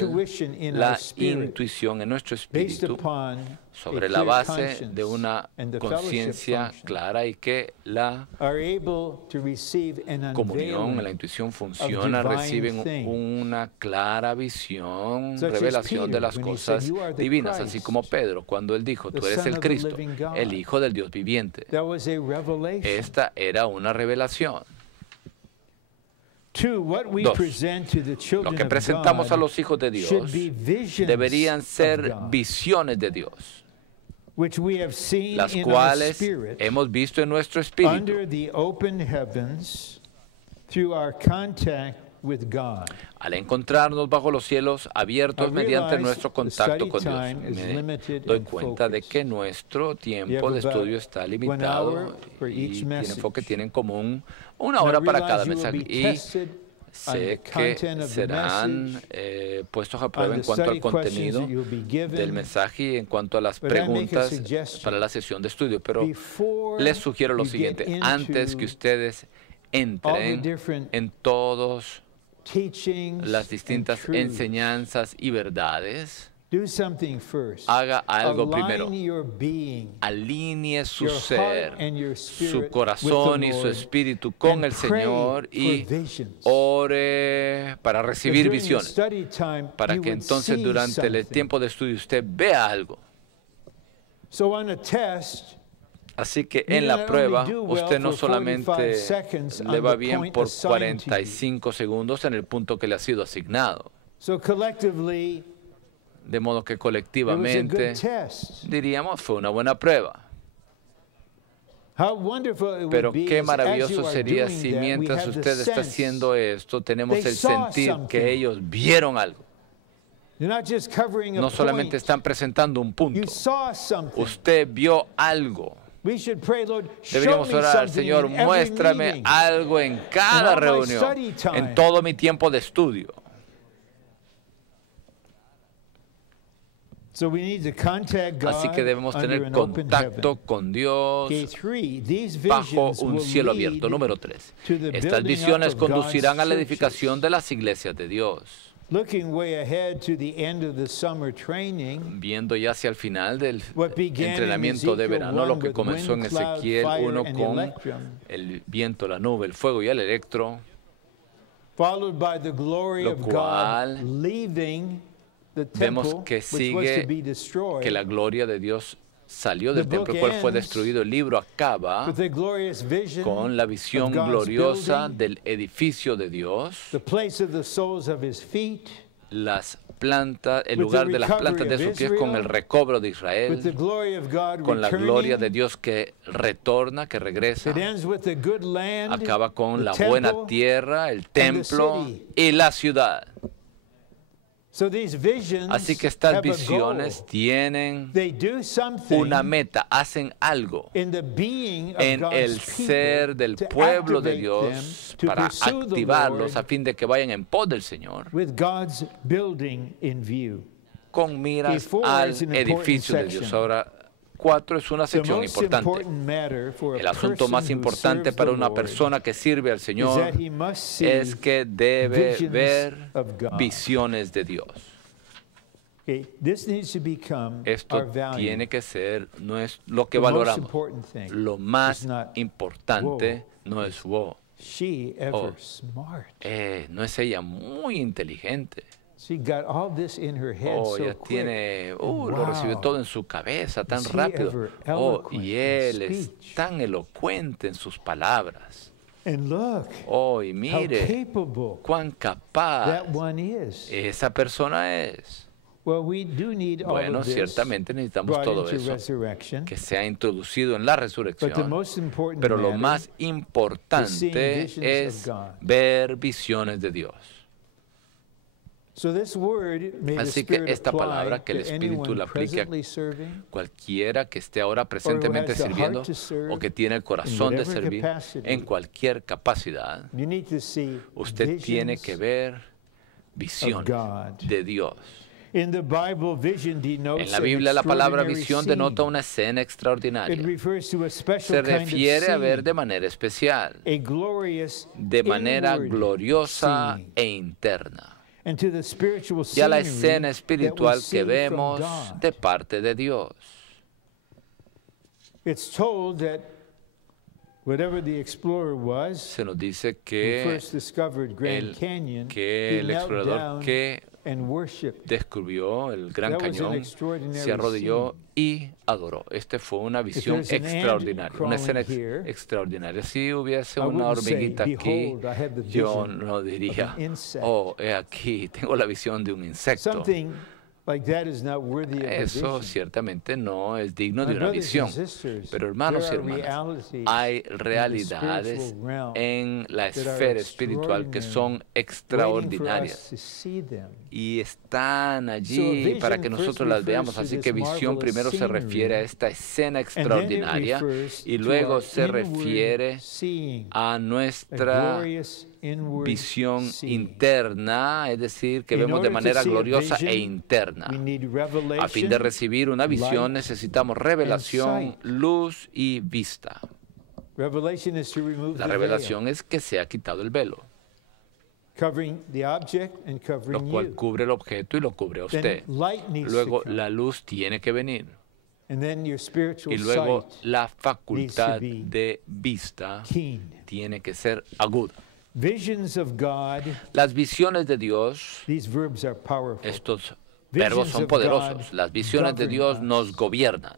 la intuición en nuestro espíritu, sobre la base de una conciencia clara, y que la comunión, la intuición funciona, reciben una clara visión, revelación de las cosas divinas, así como Pedro, cuando él dijo, tú eres el Cristo, el Hijo del Dios viviente. Esta era una revelación. 2. Lo que presentamos a los hijos de Dios deberían ser visiones de Dios, las cuales hemos visto en nuestro espíritu al encontrarnos bajo los cielos abiertos mediante nuestro contacto con Dios. Me doy cuenta de que nuestro tiempo de estudio está limitado y tiene enfoque, tiene en común una hora para cada mensaje. Y sé que serán puestos a prueba en cuanto al contenido del mensaje y en cuanto a las preguntas para la sesión de estudio. Pero les sugiero lo siguiente: antes que ustedes entren en todos las distintas enseñanzas y verdades, haga algo primero. Alinee su ser, su corazón y su espíritu con el Señor y ore para recibir visiones, para que entonces durante el tiempo de estudio usted vea algo. Así que en la prueba, usted no solamente le va bien por 45 segundos en el punto que le ha sido asignado. De modo que colectivamente diríamos fue una buena prueba. Pero qué maravilloso sería si mientras usted está haciendo esto, tenemos el sentir que ellos vieron algo. No solamente están presentando un punto, usted vio algo. Deberíamos orar: Señor, muéstrame algo en cada reunión, en todo mi tiempo de estudio. Así que debemos tener contacto con Dios bajo un cielo abierto. Número 3. Estas visiones conducirán a la edificación de las iglesias de Dios. Viendo ya hacia el final del entrenamiento de verano, lo que comenzó en Ezequiel 1 con el viento, la nube, el fuego y el electro, lo cual vemos que sigue que la gloria de Dios salió del templo, el cual fue destruido. El libro acaba con la visión gloriosa del edificio de Dios, las plantas, el lugar de las plantas de sus pies, con el recobro de Israel, con la gloria de Dios que retorna, que regresa. Acaba con la buena tierra, el templo y la ciudad. Así que estas visiones tienen una meta, hacen algo en el ser del pueblo de Dios para activarlos a fin de que vayan en pos del Señor con miras al edificio de Dios. Ahora, 4 es una sección importante. El asunto más importante para una persona que sirve al Señor es que debe ver visiones de Dios. Esto tiene que ser lo que valoramos. Lo más importante no es no es ella muy inteligente. Ella tiene, lo recibe todo en su cabeza tan rápido. Y él es tan elocuente en sus palabras. Y mire cuán capaz esa persona es. Bueno, ciertamente necesitamos todo eso que se ha introducido en la resurrección, pero lo más importante es ver visiones de Dios. Así que esta palabra que el Espíritu la aplique a cualquiera que esté ahora presentemente sirviendo o que tiene el corazón de servir en cualquier capacidad, usted tiene que ver visiones de Dios. En la Biblia la palabra visión denota una escena extraordinaria. Se refiere a ver de manera especial, de manera gloriosa e interna. Y a la escena espiritual que vemos de parte de Dios. Se nos dice que el explorador que descubrió el Gran Cañón se arrodilló y adoró. Esta fue una visión extraordinaria, una escena extraordinaria. Si hubiese una hormiguita aquí, yo no diría, he aquí, tengo la visión de un insecto. Eso ciertamente no es digno de una visión. Pero hermanos y hermanas, hay realidades en la esfera espiritual que son extraordinarias y están allí para que nosotros las veamos. Así que visión primero se refiere a esta escena extraordinaria y luego se refiere a nuestra visión interna, es decir, que vemos de manera gloriosa e interna. A fin de recibir una visión necesitamos revelación, luz y vista. La revelación es que se ha quitado el velo, lo cual cubre el objeto y lo cubre a usted. Luego la luz tiene que venir. Y luego la facultad de vista tiene que ser aguda. Las visiones de Dios, estos verbos son poderosos. Las visiones de Dios nos gobiernan.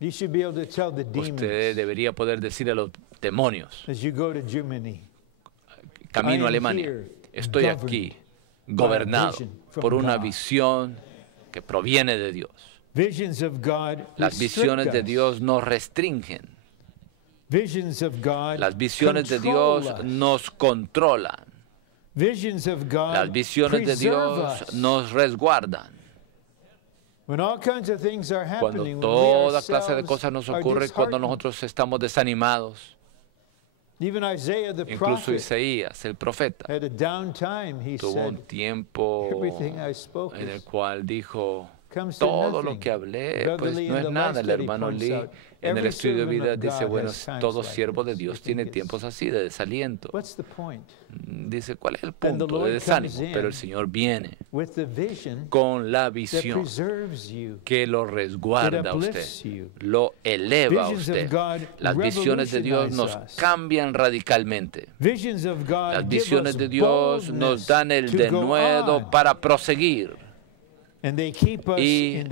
Usted debería poder decir a los demonios, camino a Alemania, estoy aquí, gobernado por una visión que proviene de Dios. Las visiones de Dios nos restringen. Las visiones de Dios nos controlan. Las visiones de Dios nos resguardan. Cuando toda clase de cosas nos ocurre, cuando nosotros estamos desanimados, incluso Isaías, el profeta, tuvo un tiempo en el cual dijo, todo lo que hablé, pues no es nada. El hermano Lee, en el estudio de vida, dice, bueno, todo siervo de Dios tiene tiempos así, de desaliento. Dice, ¿cuál es el punto de desánimo? Pero el Señor viene con la visión que lo resguarda a usted, lo eleva a usted. Las visiones de Dios nos cambian radicalmente. Las visiones de Dios nos dan el denuedo para proseguir. Y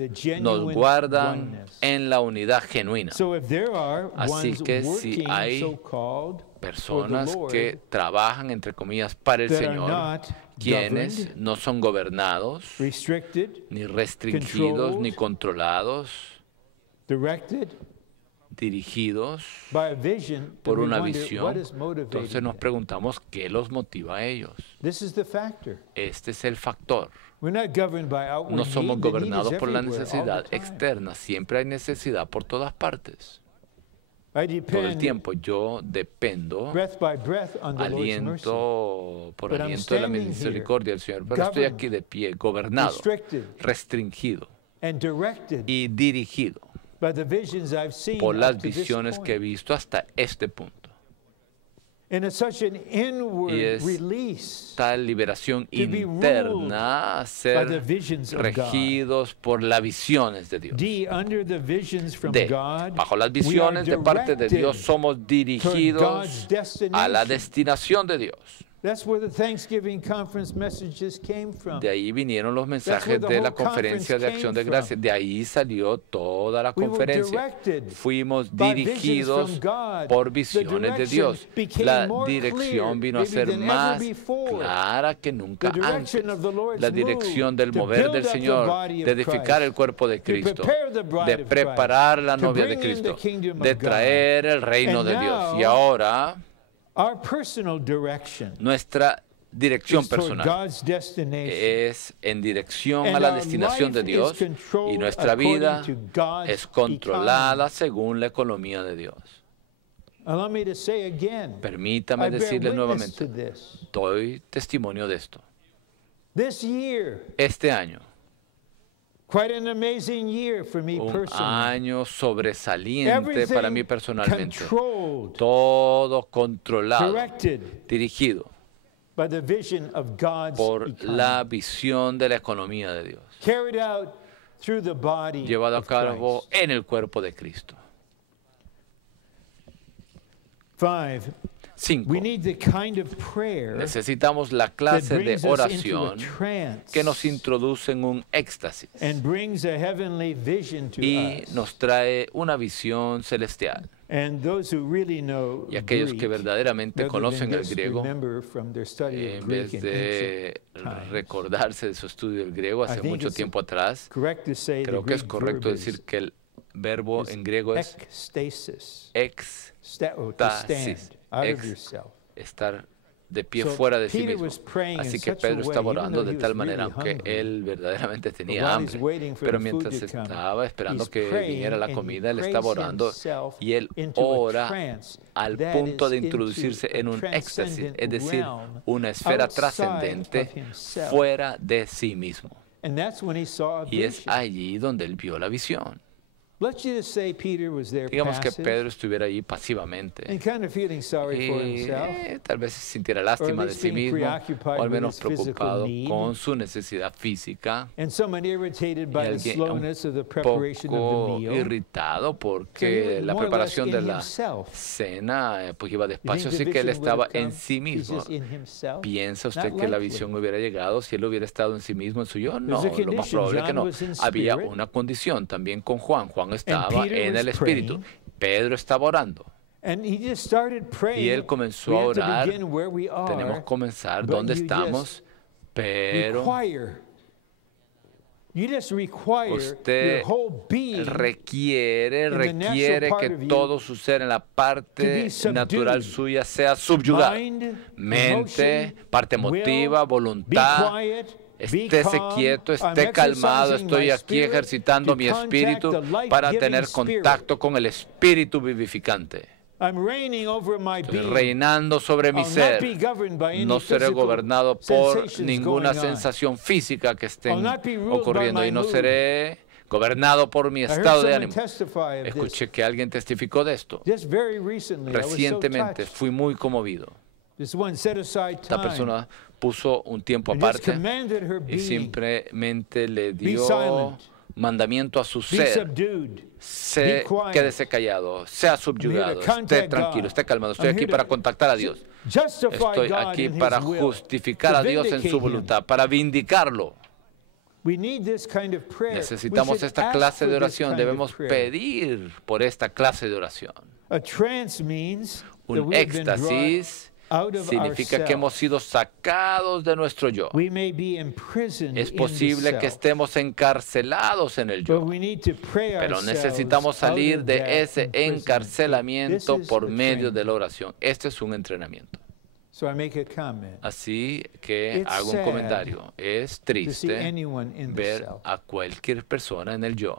nos guardan en la unidad genuina. Así que si hay personas que trabajan, entre comillas, para el Señor, quienes no son gobernados, ni restringidos, ni controlados, dirigidos por una visión. Entonces nos preguntamos qué los motiva a ellos. Este es el factor. No somos gobernados por la necesidad externa. Siempre hay necesidad por todas partes. Todo el tiempo yo dependo aliento por aliento de la misericordia del Señor. Pero estoy aquí de pie, gobernado, restringido y dirigido por las visiones que he visto hasta este punto. Y esta liberación interna, ser regidos por las visiones de Dios. Bajo las visiones de parte de Dios somos dirigidos a la destinación de Dios. De ahí vinieron los mensajes de la conferencia de acción de gracias. De ahí salió toda la conferencia. Fuimos dirigidos por visiones de Dios. La dirección vino a ser más clara que nunca antes. La dirección del mover del Señor, de edificar el cuerpo de Cristo, de preparar la novia de Cristo, de traer el reino de Dios. Y ahora nuestra dirección personal es en dirección a la destinación de Dios y nuestra vida es controlada según la economía de Dios. Permítame decirle nuevamente, doy testimonio de esto. Este año, un año sobresaliente para mí personalmente. Todo controlado, dirigido por la visión de la economía de Dios. Llevado a cabo en el cuerpo de Cristo. 5. Necesitamos la clase de oración que nos introduce en un éxtasis y nos trae una visión celestial. Y aquellos que verdaderamente conocen el griego, en vez de recordarse de su estudio del griego hace mucho tiempo atrás, creo que es correcto decir que el verbo en griego es éxtasis. Estar de pie fuera de sí mismo. Así que Pedro estaba orando de tal manera, aunque él verdaderamente tenía hambre, pero mientras estaba esperando que viniera la comida, él estaba orando y él ora al punto de introducirse en un éxtasis, es decir, una esfera trascendente fuera de sí mismo. Y es allí donde él vio la visión. Digamos que Pedro estuviera allí pasivamente y tal vez sintiera lástima de sí mismo o al menos preocupado con su necesidad física y alguien un poco irritado porque la preparación de la cena pues iba despacio, así que él estaba en sí mismo. ¿Piensa usted que la visión hubiera llegado si él hubiera estado en sí mismo, en su yo? No, lo más probable es que no. Había una condición también con Juan. Juan estaba en el Espíritu. Pedro estaba orando. Y él comenzó a orar. Tenemos que comenzar donde estamos, pero usted requiere que todo su ser en la parte natural suya sea subyugado. Mente, parte emotiva, voluntad. Estése quieto, esté calmado, estoy aquí ejercitando mi espíritu para tener contacto con el espíritu vivificante. Estoy reinando sobre mi ser. No seré gobernado por ninguna sensación física que esté ocurriendo y no seré gobernado por mi estado de ánimo. Escuché que alguien testificó de esto. Recientemente fui muy conmovido. Esta persona puso un tiempo aparte y simplemente le dio mandamiento a su ser. Quédese callado, sea subyugado, esté tranquilo, esté calmado. Estoy aquí para contactar a Dios. Estoy aquí para justificar a Dios en su voluntad, para vindicarlo. Necesitamos esta clase de oración. Debemos pedir por esta clase de oración. Un éxtasis significa que hemos sido sacados de nuestro yo. Es posible que estemos encarcelados en el yo, pero necesitamos salir de ese encarcelamiento por medio de la oración. Este es un entrenamiento. Así que hago un comentario. Es triste ver a cualquier persona en el yo.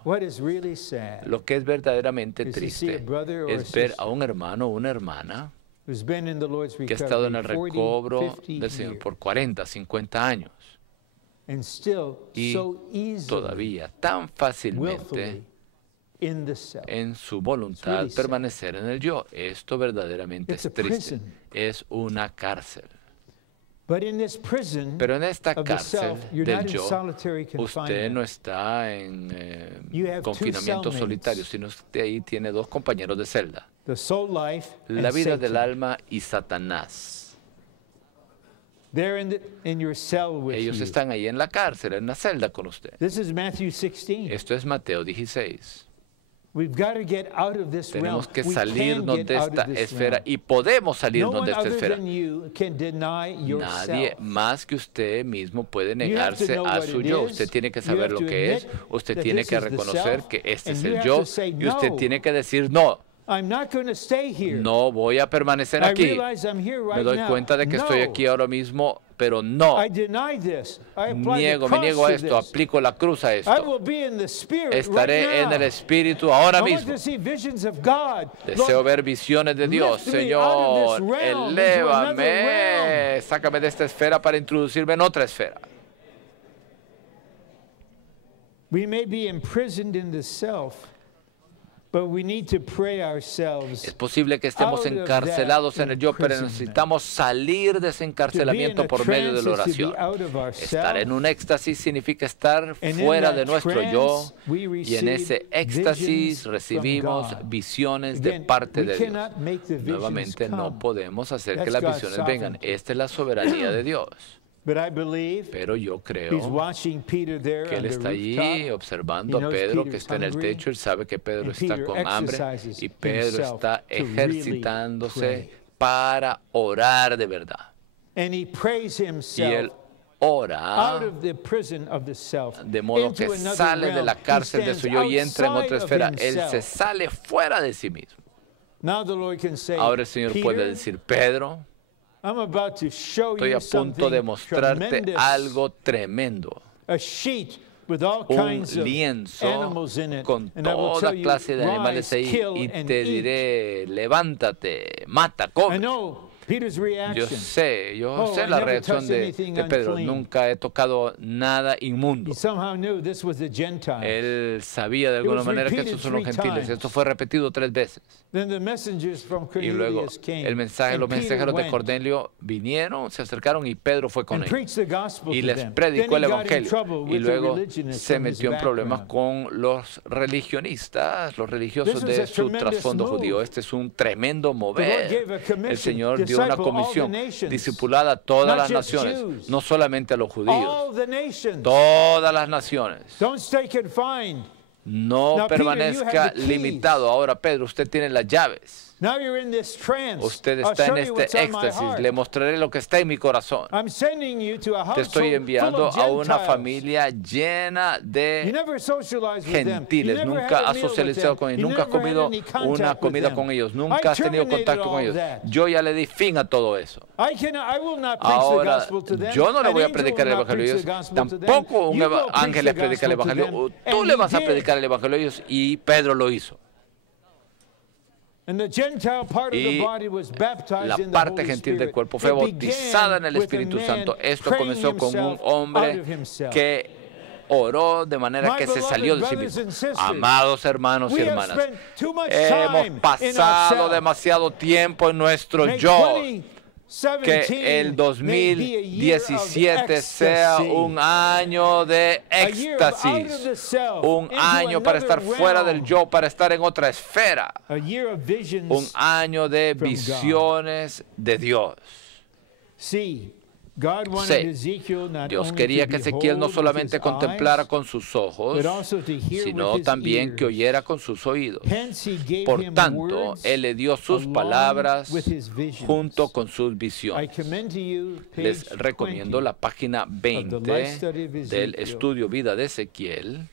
Lo que es verdaderamente triste es ver a un hermano o una hermana que ha estado en el recobro del Señor por 40, 50 años y todavía tan fácilmente en su voluntad permanecer en el yo. Esto verdaderamente es triste. Es una cárcel. Pero en esta cárcel del yo, usted no está en confinamiento solitario, sino que ahí tiene dos compañeros de celda. La vida del alma y Satanás. Ellos están ahí en la cárcel, en la celda con usted. Esto es Mateo 16. Tenemos que salirnos de esta esfera y podemos salirnos de esta esfera. Nadie más que usted mismo puede negarse a su yo. Usted tiene que saber lo que es. Usted tiene que reconocer que este es el yo y usted tiene que decir no. No voy a permanecer aquí. Me doy cuenta de que estoy aquí ahora mismo, pero no. Me niego a esto, aplico la cruz a esto. Estaré en el Espíritu ahora mismo. Deseo ver visiones de Dios. Señor, elévame, sácame de esta esfera para introducirme en otra esfera. We may be imprisoned in the self. Es posible que estemos encarcelados en el yo, pero necesitamos salir de ese encarcelamiento por medio de la oración. Estar en un éxtasis significa estar fuera de nuestro yo, y en ese éxtasis recibimos visiones de parte de Dios. Nuevamente, no podemos hacer que las visiones vengan. Esta es la soberanía de Dios. Pero yo creo que él está allí observando a Pedro que está en el techo. Él sabe que Pedro está con hambre y Pedro está ejercitándose para orar de verdad. Y él ora de modo que sale de la cárcel de su yo y entra en otra esfera. Él se sale fuera de sí mismo. Ahora el Señor puede decir: Pedro, estoy a punto de mostrarte algo tremendo. Un lienzo con toda clase de animales ahí y te diré: levántate, mata, come. Yo sé la reacción de Pedro. Nunca he tocado nada inmundo. Él sabía de alguna manera que estos son los gentiles. Esto fue repetido 3 veces. Y luego los mensajeros de Cornelio vinieron, se acercaron y Pedro fue con ellos. Y les predicó el evangelio. Y luego se metió en problemas con los religionistas, los religiosos de su trasfondo judío. Este es un tremendo mover. El Señor dio una comisión discipulada a todas las naciones, no solamente a los judíos, todas las naciones. No permanezca limitado. Ahora, Pedro, usted tiene las llaves. Usted está en este éxtasis. Le mostraré lo que está en mi corazón. Te estoy enviando a una familia llena de gentiles. Nunca has socializado con ellos. Nunca has comido una comida con ellos. Nunca has tenido contacto con ellos. Yo ya le di fin a todo eso. Ahora, yo no le voy a predicar el evangelio a ellos. Tampoco un ángel les predica el evangelio. Tú le vas a predicar el evangelio a ellos. Y Pedro lo hizo. Y la parte gentil del cuerpo fue bautizada en el Espíritu Santo. Esto comenzó con un hombre que oró de manera que se salió de sí mismo. Amados hermanos y hermanas, hemos pasado demasiado tiempo en nuestro yo. Que el 2017 sea un año de éxtasis, un año para estar fuera del yo, para estar en otra esfera, un año de visiones de Dios. 6. Dios quería que Ezequiel no solamente contemplara con sus ojos, sino también que oyera con sus oídos. Por tanto, Él le dio sus palabras junto con sus visiones. Les recomiendo la página 20 del estudio Vida de Ezequiel.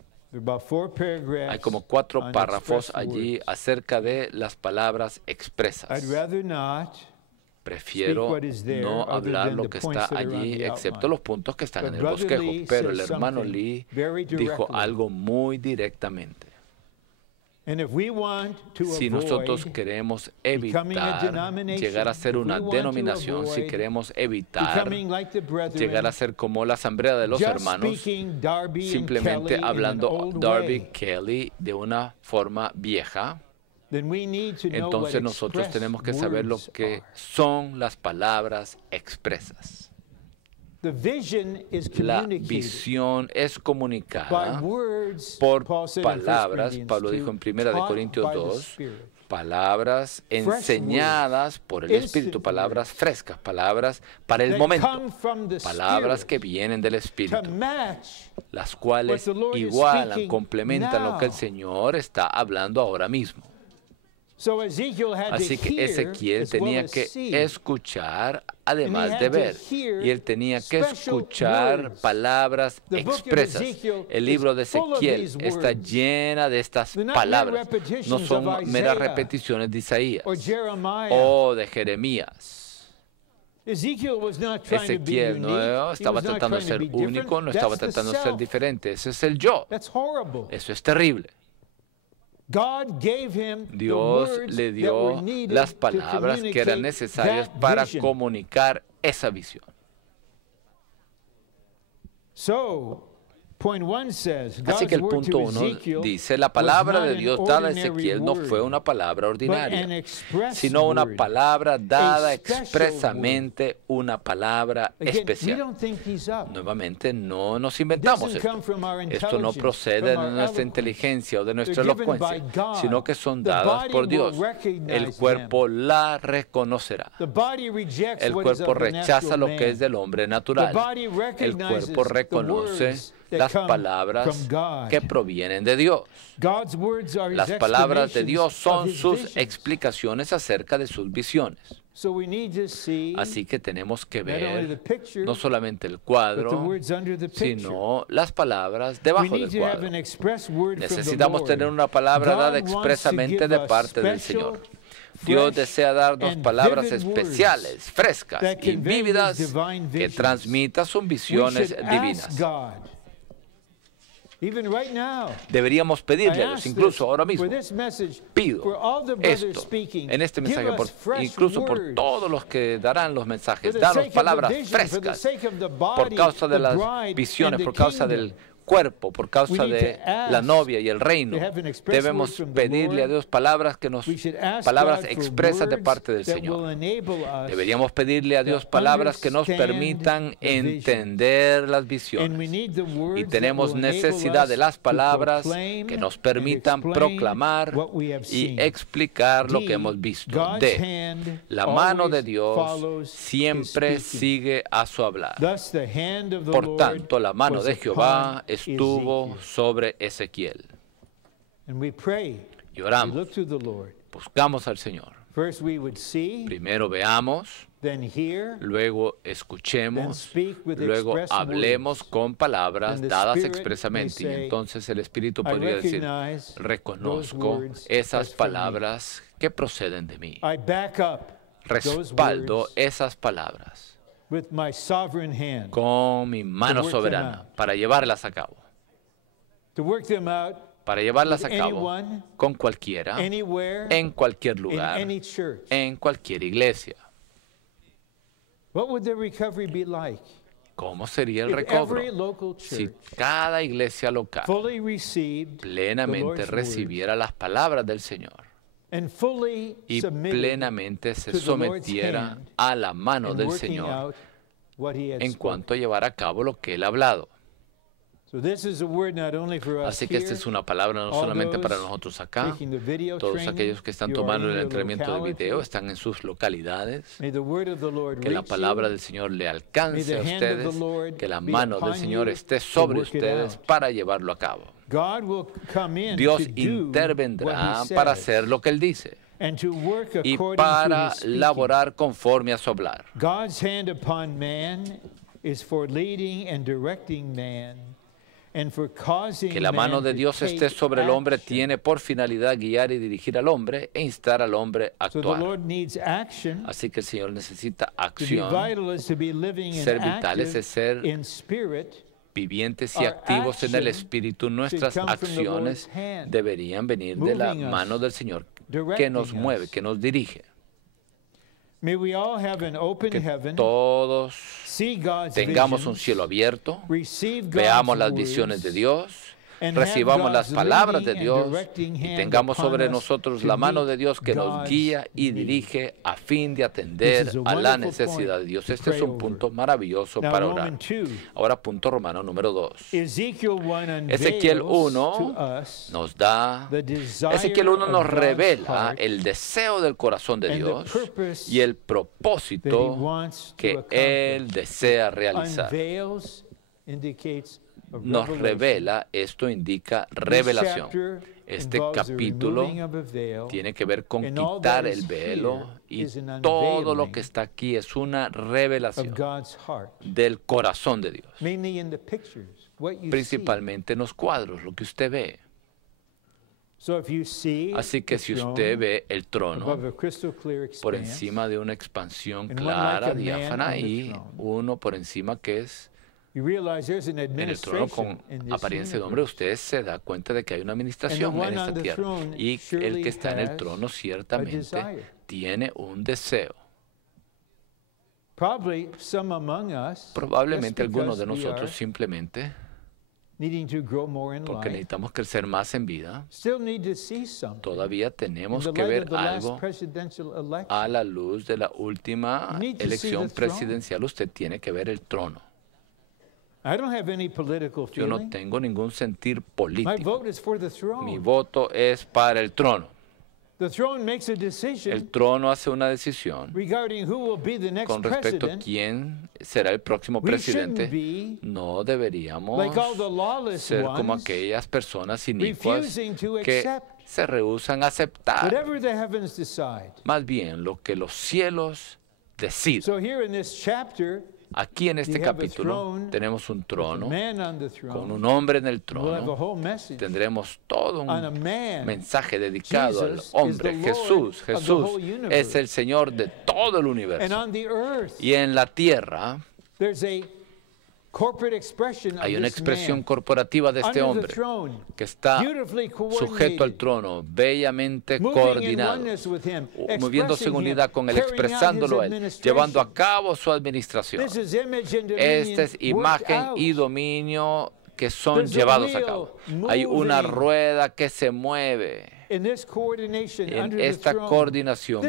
Hay como 4 párrafos allí acerca de las palabras expresas. Prefiero no hablar lo que está allí, excepto los puntos que están en el bosquejo. Pero el hermano Lee dijo algo muy directamente. Si nosotros queremos evitar llegar a ser una denominación, si queremos evitar llegar a ser como la asamblea de los hermanos, simplemente hablando Darby Kelly de una forma vieja, entonces nosotros tenemos que saber lo que son las palabras expresas. La visión es comunicada por palabras, Pablo dijo en 1 Corintios 2, palabras enseñadas por el Espíritu, palabras frescas, palabras para el momento, palabras que vienen del Espíritu, las cuales igualan, complementan lo que el Señor está hablando ahora mismo. Así que Ezequiel tenía que escuchar además de ver, y él tenía que escuchar palabras expresas. El libro de Ezequiel está llena de estas palabras, no son meras repeticiones de Isaías o de Jeremías. Ezequiel no estaba tratando de ser único, no estaba tratando de ser diferente. Ese es el yo. Eso es terrible. Dios le dio las palabras que eran necesarias para comunicar esa visión. Así que el punto 1 dice, la palabra de Dios dada a Ezequiel no fue una palabra ordinaria, sino una palabra dada expresamente, una palabra especial. Nuevamente, no nos inventamos esto. Esto no procede de nuestra inteligencia o de nuestra elocuencia, sino que son dadas por Dios. El cuerpo la reconocerá. El cuerpo rechaza lo que es del hombre natural. El cuerpo reconoce las palabras que provienen de Dios. Las palabras de Dios son sus explicaciones acerca de sus visiones. Así que tenemos que ver no solamente el cuadro, sino las palabras debajo del cuadro. Necesitamos tener una palabra dada expresamente de parte del Señor. Dios desea darnos palabras especiales, frescas y vívidas que transmitan sus visiones divinas. Deberíamos pedirle a Dios, incluso ahora mismo, pido esto en este mensaje, incluso por todos los que darán los mensajes, danos palabras frescas por causa de las visiones, por causa del cuerpo, por causa de la novia y el reino. Debemos pedirle a Dios palabras expresas de parte del Señor. Deberíamos pedirle a Dios palabras que nos permitan entender las visiones. Y tenemos necesidad de las palabras que nos permitan proclamar y explicar lo que hemos visto. La mano de Dios siempre sigue a su hablar. Por tanto, la mano de Jehová estuvo sobre Ezequiel. Y oramos, buscamos al Señor. Primero veamos, luego escuchemos, luego hablemos con palabras dadas expresamente. Y entonces el Espíritu podría decir, reconozco esas palabras que proceden de mí. Respaldo esas palabras con mi mano soberana para llevarlas a cabo. Para llevarlas a cabo con cualquiera, en cualquier lugar, en cualquier iglesia. ¿Cómo sería el recobro si cada iglesia local plenamente recibiera las palabras del Señor y plenamente se sometiera a la mano del Señor en cuanto a llevar a cabo lo que Él ha hablado? Así que esta es una palabra no solamente para nosotros acá. Todos aquellos que están tomando el entrenamiento de video están en sus localidades. Que la palabra del Señor le alcance a ustedes. Que la mano del Señor esté sobre ustedes para llevarlo a cabo. Dios intervendrá para hacer lo que Él dice y para laborar conforme a su hablar. Que la mano de Dios esté sobre el hombre tiene por finalidad guiar y dirigir al hombre e instar al hombre a actuar. Así que el Señor necesita acción. Ser vitales es ser vivientes y activos en el Espíritu. Nuestras acciones deberían venir de la mano del Señor que nos mueve, que nos dirige. Que todos tengamos un cielo abierto, veamos las visiones de Dios, recibamos las palabras de Dios y tengamos sobre nosotros la mano de Dios que nos guía y dirige a fin de atender a la necesidad de Dios. Este es un punto maravilloso para orar. Ahora, punto romano número 2. Ezequiel 1 nos revela el deseo del corazón de Dios y el propósito que Él desea realizar. Nos revela, esto indica revelación. Este capítulo tiene que ver con quitar el velo y todo lo que está aquí es una revelación del corazón de Dios. Principalmente en los cuadros, lo que usted ve. Así que si usted ve el trono por encima de una expansión clara, diáfana, y uno por encima que es en el trono con apariencia de hombre, usted se da cuenta de que hay una administración en esta tierra. Y el que está en el trono ciertamente tiene un deseo. Probablemente algunos de nosotros simplemente, porque necesitamos crecer más en vida, todavía tenemos que ver algo a la luz de la última elección presidencial. Usted tiene que ver el trono. Yo no tengo ningún sentir político. Mi voto es para el trono. El trono hace una decisión con respecto a quién será el próximo presidente. No deberíamos ser como aquellas personas inicuas que se rehúsan a aceptar más bien lo que los cielos deciden. Aquí en este capítulo tenemos un trono con un hombre en el trono. Tendremos todo un mensaje dedicado al hombre. Jesús es el Señor de todo el universo. Y en la tierra hay una expresión corporativa de este hombre que está sujeto al trono, bellamente coordinado, moviéndose en unidad con él, expresándolo a él, llevando a cabo su administración. Esta es imagen y dominio que son llevados a cabo. Hay una rueda que se mueve. En esta coordinación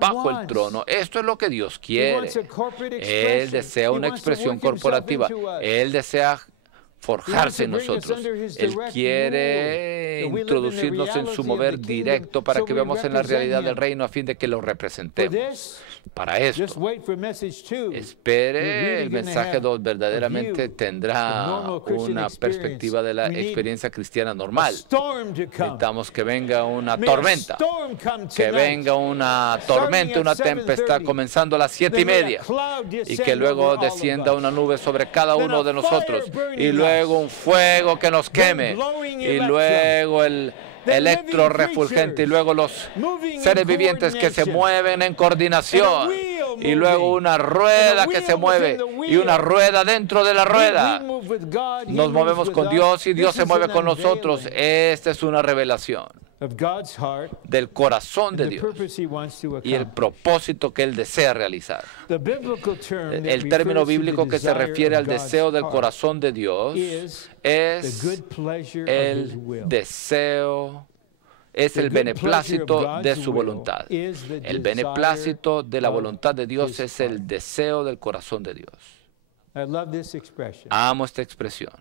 bajo el trono, esto es lo que Dios quiere. Él desea una expresión corporativa. Él desea forjarse en nosotros. Él quiere introducirnos en su mover directo para que veamos en la realidad del reino a fin de que lo representemos. Para esto, espere el mensaje 2, verdaderamente tendrá una perspectiva de la experiencia cristiana normal. Necesitamos que venga una tormenta, una tempestad comenzando a las 7:30 y que luego descienda una nube sobre cada uno de nosotros y luego un fuego que nos queme y luego el electro refulgente y luego los seres vivientes que se mueven en coordinación y luego una rueda que se mueve y una rueda dentro de la rueda. Nos movemos con Dios y Dios se mueve con nosotros. Esta es una revelación del corazón de Dios y el propósito que Él desea realizar. El término bíblico que se refiere al deseo del corazón de Dios es el deseo, es el beneplácito de su voluntad. El beneplácito de la voluntad de Dios es el deseo del corazón de Dios. Amo esta expresión.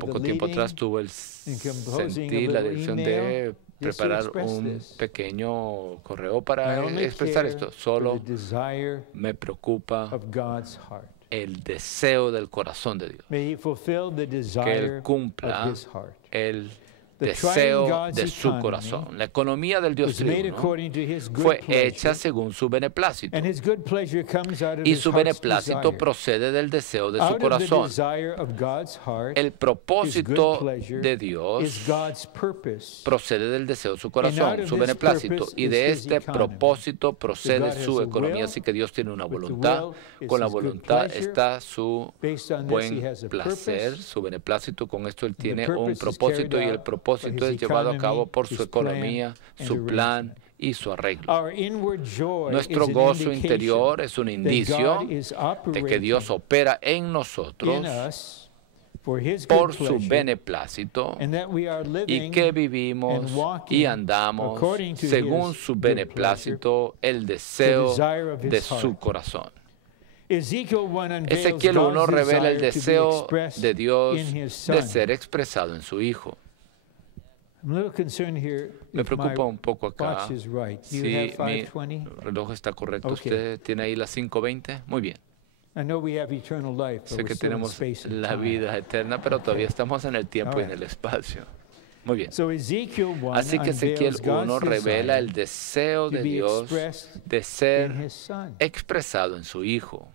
Poco tiempo atrás tuve el sentir la dirección de preparar un pequeño correo para expresar esto. Solo me preocupa el deseo del corazón de Dios. Que Él cumpla el deseo de su corazón. La economía del Dios triuno fue hecha según su beneplácito. Y su beneplácito procede del deseo de su corazón. El propósito de Dios procede del deseo de su corazón, su beneplácito. Y de este propósito procede su economía. Así que Dios tiene una voluntad. Con la voluntad está su buen placer, su beneplácito. Con esto Él tiene un propósito y el propósito es llevado a cabo por su economía, su plan y su arreglo. Nuestro gozo interior es un indicio de que Dios opera en nosotros por su beneplácito y que vivimos y andamos según su beneplácito, el deseo de su corazón. Ezequiel 1 revela el deseo de Dios de ser expresado en su Hijo. Me preocupa un poco acá. Si mi reloj está correcto, ¿usted tiene ahí las 5:20? Muy bien. Sé que tenemos la vida eterna, pero todavía estamos en el tiempo y en el espacio. Muy bien. Así que Ezequiel 1 revela el deseo de Dios de ser expresado en su Hijo.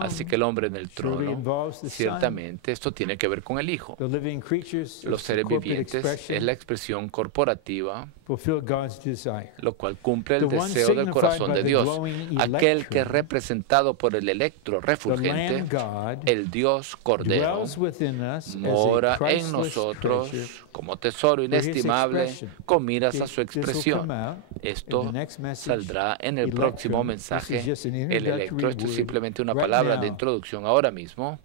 Así que el hombre en el trono, ciertamente, esto tiene que ver con el Hijo. Los seres vivientes es la expresión corporativa, lo cual cumple el deseo del corazón de Dios. Aquel que es representado por el electro refulgente, el Dios Cordero, mora en nosotros como tesoro inestimable con miras a su expresión. Esto saldrá en el próximo mensaje. El electro, esto es simplemente una palabra de introducción. Ahora mismo,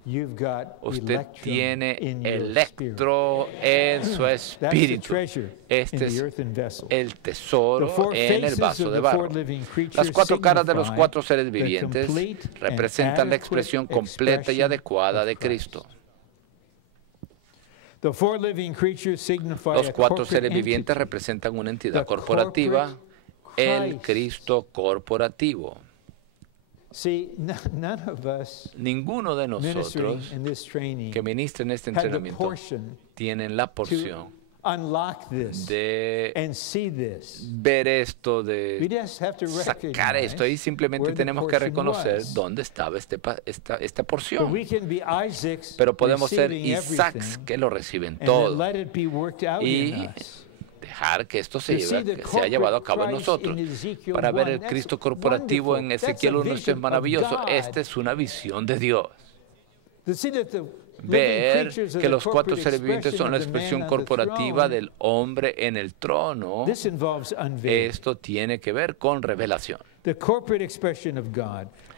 usted tiene electro en su espíritu. Este es el tesoro en el vaso de barro. Las cuatro caras de los cuatro seres vivientes representan la expresión completa y adecuada de Cristo. Los cuatro seres vivientes representan una entidad corporativa, el Cristo corporativo. Ninguno de nosotros que ministra en este entrenamiento tienen la porción de ver esto, de sacar esto, y simplemente tenemos que reconocer dónde estaba esta porción. Pero podemos ser Isaacs que lo reciben todo y dejar que esto se ha llevado a cabo en nosotros. Para ver el Cristo corporativo en Ezequiel 1, esto es maravilloso. Esta es una visión de Dios. Ver que los cuatro seres vivientes son la expresión corporativa del hombre en el trono, esto tiene que ver con revelación.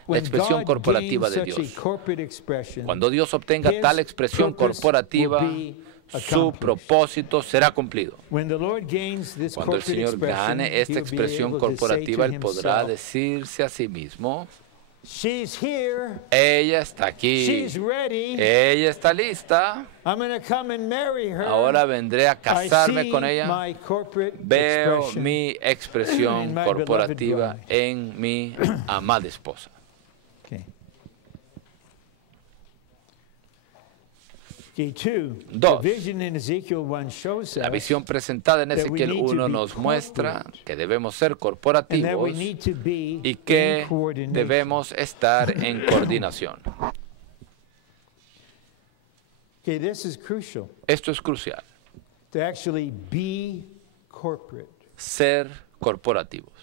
La expresión corporativa de Dios. Cuando Dios obtenga tal expresión corporativa, su propósito será cumplido. Cuando el Señor gane esta expresión corporativa, Él podrá decirse a sí mismo: ella está aquí, ella está lista, ahora vendré a casarme con ella. Veo mi expresión corporativa en mi amada esposa. Dos, la visión presentada en Ezequiel 1 nos muestra que debemos ser corporativos y que debemos estar en coordinación. Esto es crucial. Ser corporativos.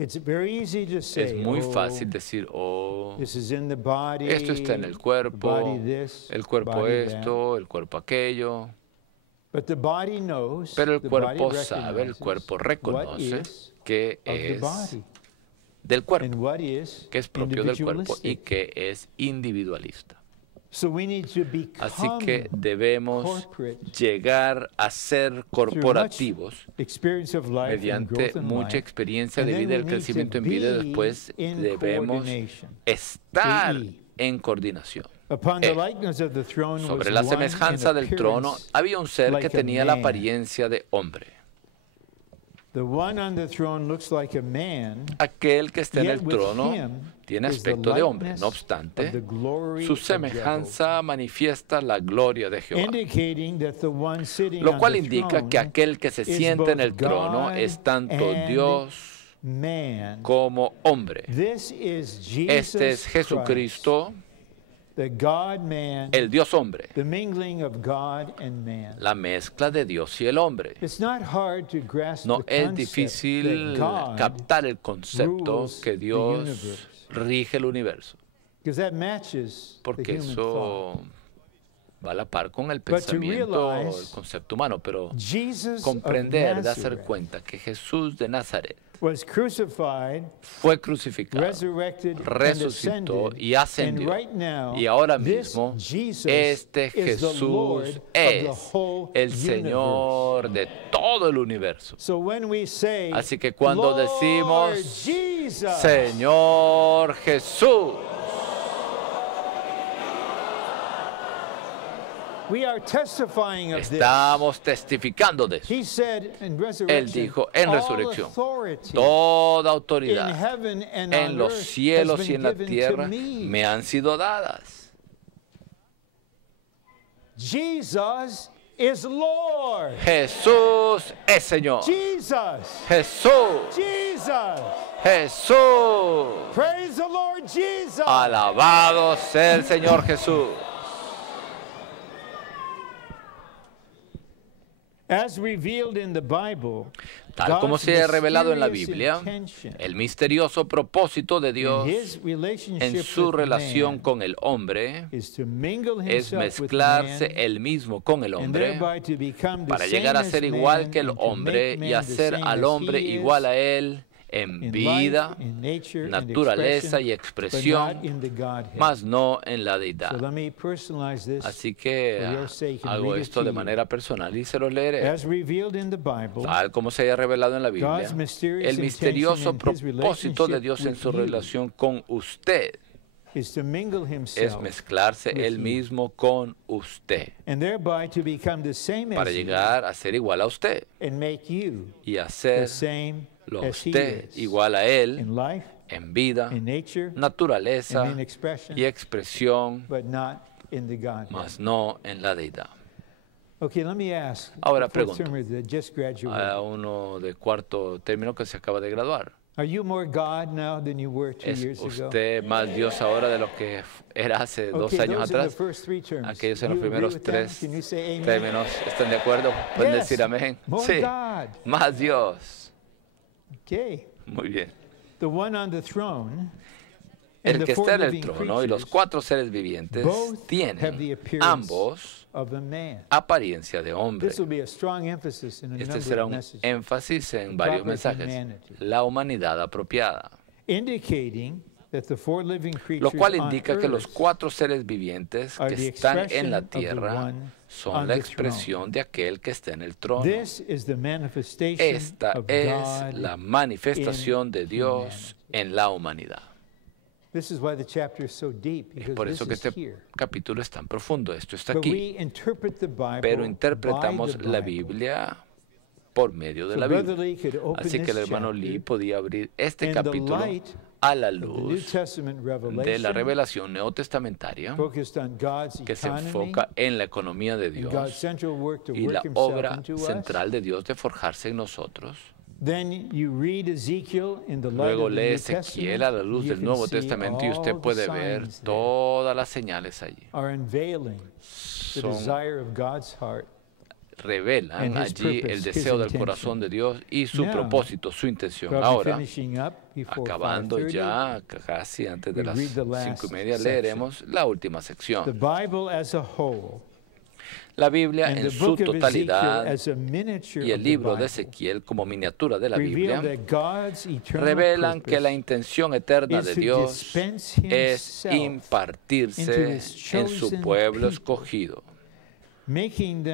Es muy fácil decir, esto está en el cuerpo esto, el cuerpo aquello. Pero el cuerpo sabe, el cuerpo reconoce que es del cuerpo, que es propio del cuerpo y que es individualista. Así que debemos llegar a ser corporativos mediante mucha experiencia de vida y el crecimiento en vida. Después debemos estar en coordinación. Sobre la semejanza del trono había un ser que tenía la apariencia de hombre. Aquel que está en el trono tiene aspecto de hombre. No obstante, su semejanza manifiesta la gloria de Jehová, lo cual indica que aquel que se sienta en el trono es tanto Dios como hombre. Este es Jesucristo, el Dios hombre, la mezcla de Dios y el hombre. No es difícil captar el concepto que Dios rige el universo, porque eso va a la par con el pensamiento, el concepto humano, pero comprender, darse cuenta que Jesús de Nazaret fue crucificado, resucitó y ascendió. Y ahora mismo, este Jesús es el Señor de todo el universo. Así que cuando decimos, Señor Jesús, estamos testificando de eso. Él dijo en resurrección, toda autoridad en los cielos y en la tierra me han sido dadas. Jesús es Señor. Jesús. Jesús. Alabado sea el Señor Jesús. Tal como se ha revelado en la Biblia, el misterioso propósito de Dios en su relación con el hombre es mezclarse él mismo con el hombre para llegar a ser igual que el hombre y hacer al hombre igual a él en vida, naturaleza y expresión, mas no en la deidad. Así que hago esto de manera personal y se lo leeré. Tal como se haya revelado en la Biblia, el misterioso propósito de Dios en su relación con usted es mezclarse él mismo con usted para llegar a ser igual a usted y hacer a usted igual a él en vida, naturaleza y expresión, mas no en la deidad. Ahora pregunto a uno de cuarto término que se acaba de graduar. ¿Es usted más Dios ahora de lo que era hace 2 años atrás? Aquellos en los primeros 3 términos, ¿están de acuerdo? ¿Pueden decir amén? Sí, más Dios. Muy bien. El que está en el trono y los 4 seres vivientes tienen ambos apariencia de hombre. Este será un énfasis en varios mensajes. La humanidad apropiada. Lo cual indica que los 4 seres vivientes que están en la tierra son la expresión de aquel que está en el trono. Esta es la manifestación de Dios en la humanidad. Es por eso que este capítulo es tan profundo. Esto está aquí. Pero interpretamos la Biblia por medio de la Biblia. Así que el hermano Lee podía abrir este capítulo a la luz de la revelación neotestamentaria que se enfoca en la economía de Dios y la obra central de Dios de forjarse en nosotros. Luego lee Ezequiel a la luz del Nuevo Testamento y usted puede ver todas las señales allí. Revelan allí el deseo del corazón de Dios y su propósito, su intención. Ahora, acabando ya casi antes de las 5:30, leeremos la última sección. La Biblia en su totalidad y el libro de Ezequiel como miniatura de la Biblia revelan que la intención eterna de Dios es impartirse en su pueblo escogido,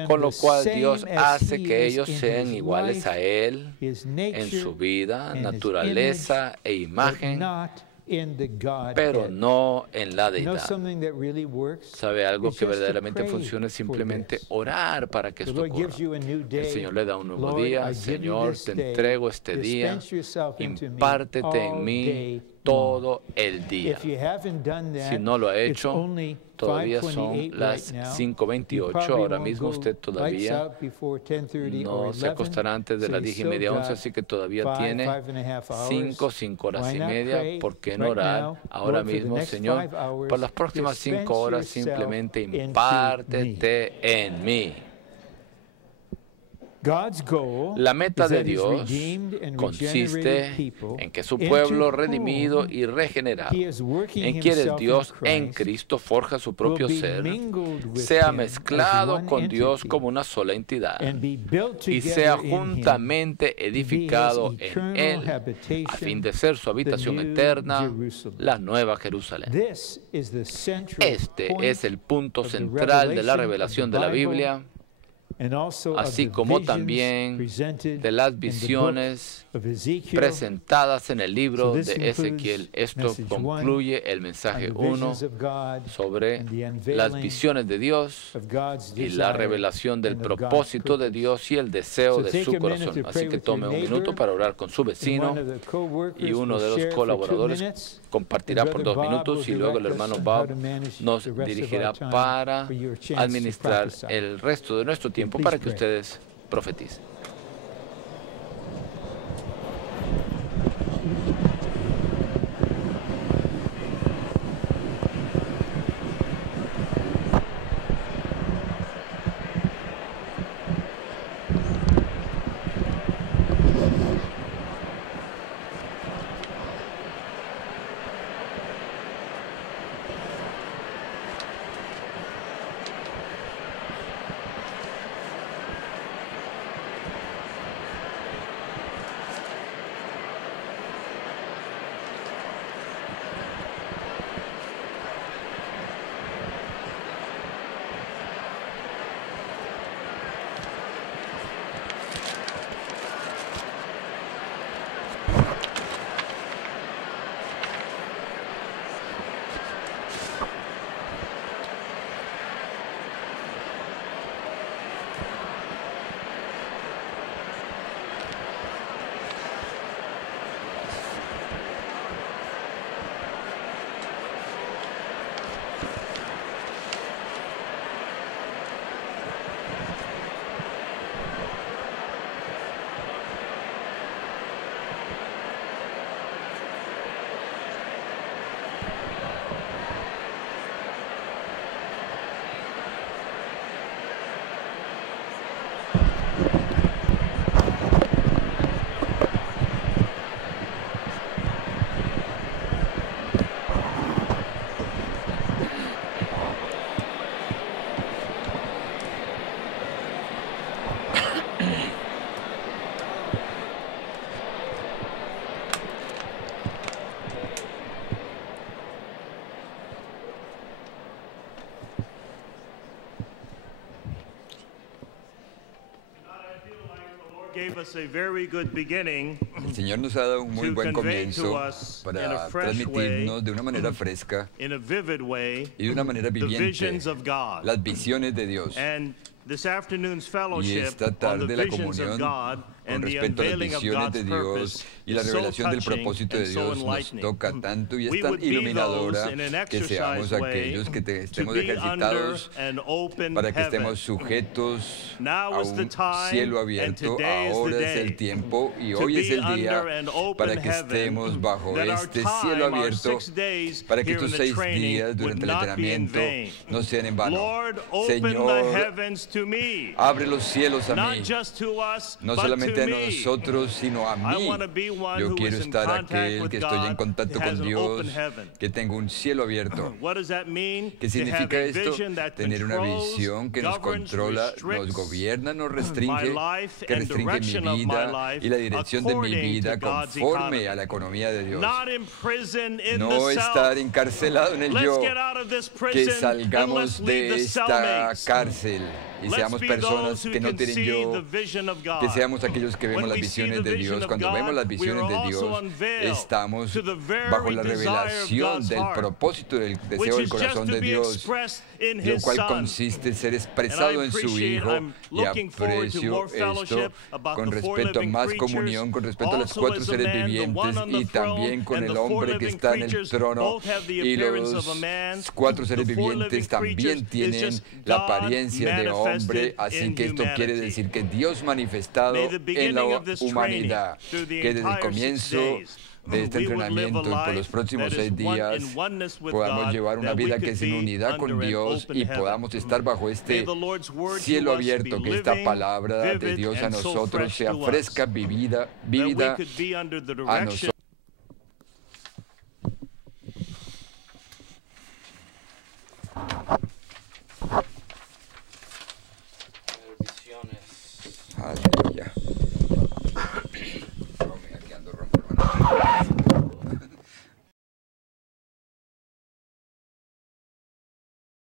con lo cual Dios hace que ellos sean iguales a Él en su vida, naturaleza e imagen, pero no en la deidad. ¿Sabe algo que verdaderamente funciona? Es simplemente orar para que esto ocurra. El Señor le da un nuevo día. Señor, te entrego este día. Impártete en mí todo el día. Si no lo ha hecho, todavía son las 5:28. Ahora mismo usted todavía no se acostará antes de las 10:30, 11, así que todavía tiene 5 horas y media. ¿Por qué no orar ahora mismo, Señor? Por las próximas 5 horas simplemente impártete en mí. La meta de Dios consiste en que su pueblo redimido y regenerado, en quien el Dios en Cristo forja su propio ser, sea mezclado con Dios como una sola entidad y sea juntamente edificado en Él a fin de ser su habitación eterna, la Nueva Jerusalén. Este es el punto central de la revelación de la Biblia, así como también de las visiones presentadas en el libro de Ezequiel. Esto concluye el mensaje 1 sobre las visiones de Dios y la revelación del propósito de Dios y el deseo de su corazón. Así que tome un minuto para orar con su vecino, y uno de los colaboradores compartirá por 2 minutos, y luego el hermano Bob nos dirigirá para administrar el resto de nuestro tiempo para que ustedes profeticen. El Señor nos ha dado un muy buen comienzo para transmitirnos de una manera fresca y de una manera viviente las visiones de Dios. Y esta tarde la comunión con respecto a las visiones de Dios y la revelación del propósito de Dios nos toca tanto y es tan iluminadora que seamos aquellos que estemos ejercitados para que estemos sujetos a un cielo abierto. Ahora es el tiempo y hoy es el día para que estemos bajo este cielo abierto, para que estos 6 días durante el entrenamiento no sean en vano. Señor, abre los cielos a mí, no solamente a nosotros, sino a mí. Yo quiero estar aquel que estoy en contacto con Dios, que tengo un cielo abierto. ¿Qué significa esto? Tener una visión que nos controla, nos gobierna, nos restringe, que restringe mi vida y la dirección de mi vida conforme a la economía de Dios. No estar encarcelado en el yo, que salgamos de esta cárcel y seamos personas que no tienen yo, que seamos aquellos que vemos las visiones de Dios. Cuando vemos las visiones de Dios, estamos bajo la revelación del propósito del deseo del corazón de Dios, lo cual consiste en ser expresado en su Hijo, y aprecio esto con respecto a más comunión, con respecto a los 4 seres vivientes y también con el hombre que está en el trono, y los 4 seres vivientes también tienen la apariencia de hombre, así que esto quiere decir que Dios manifestado en la humanidad, que desde el comienzo de este entrenamiento y por los próximos 6 días podamos llevar una vida que es en unidad con Dios y podamos estar bajo este cielo abierto, que esta palabra de Dios a nosotros sea fresca, vívida a nosotros.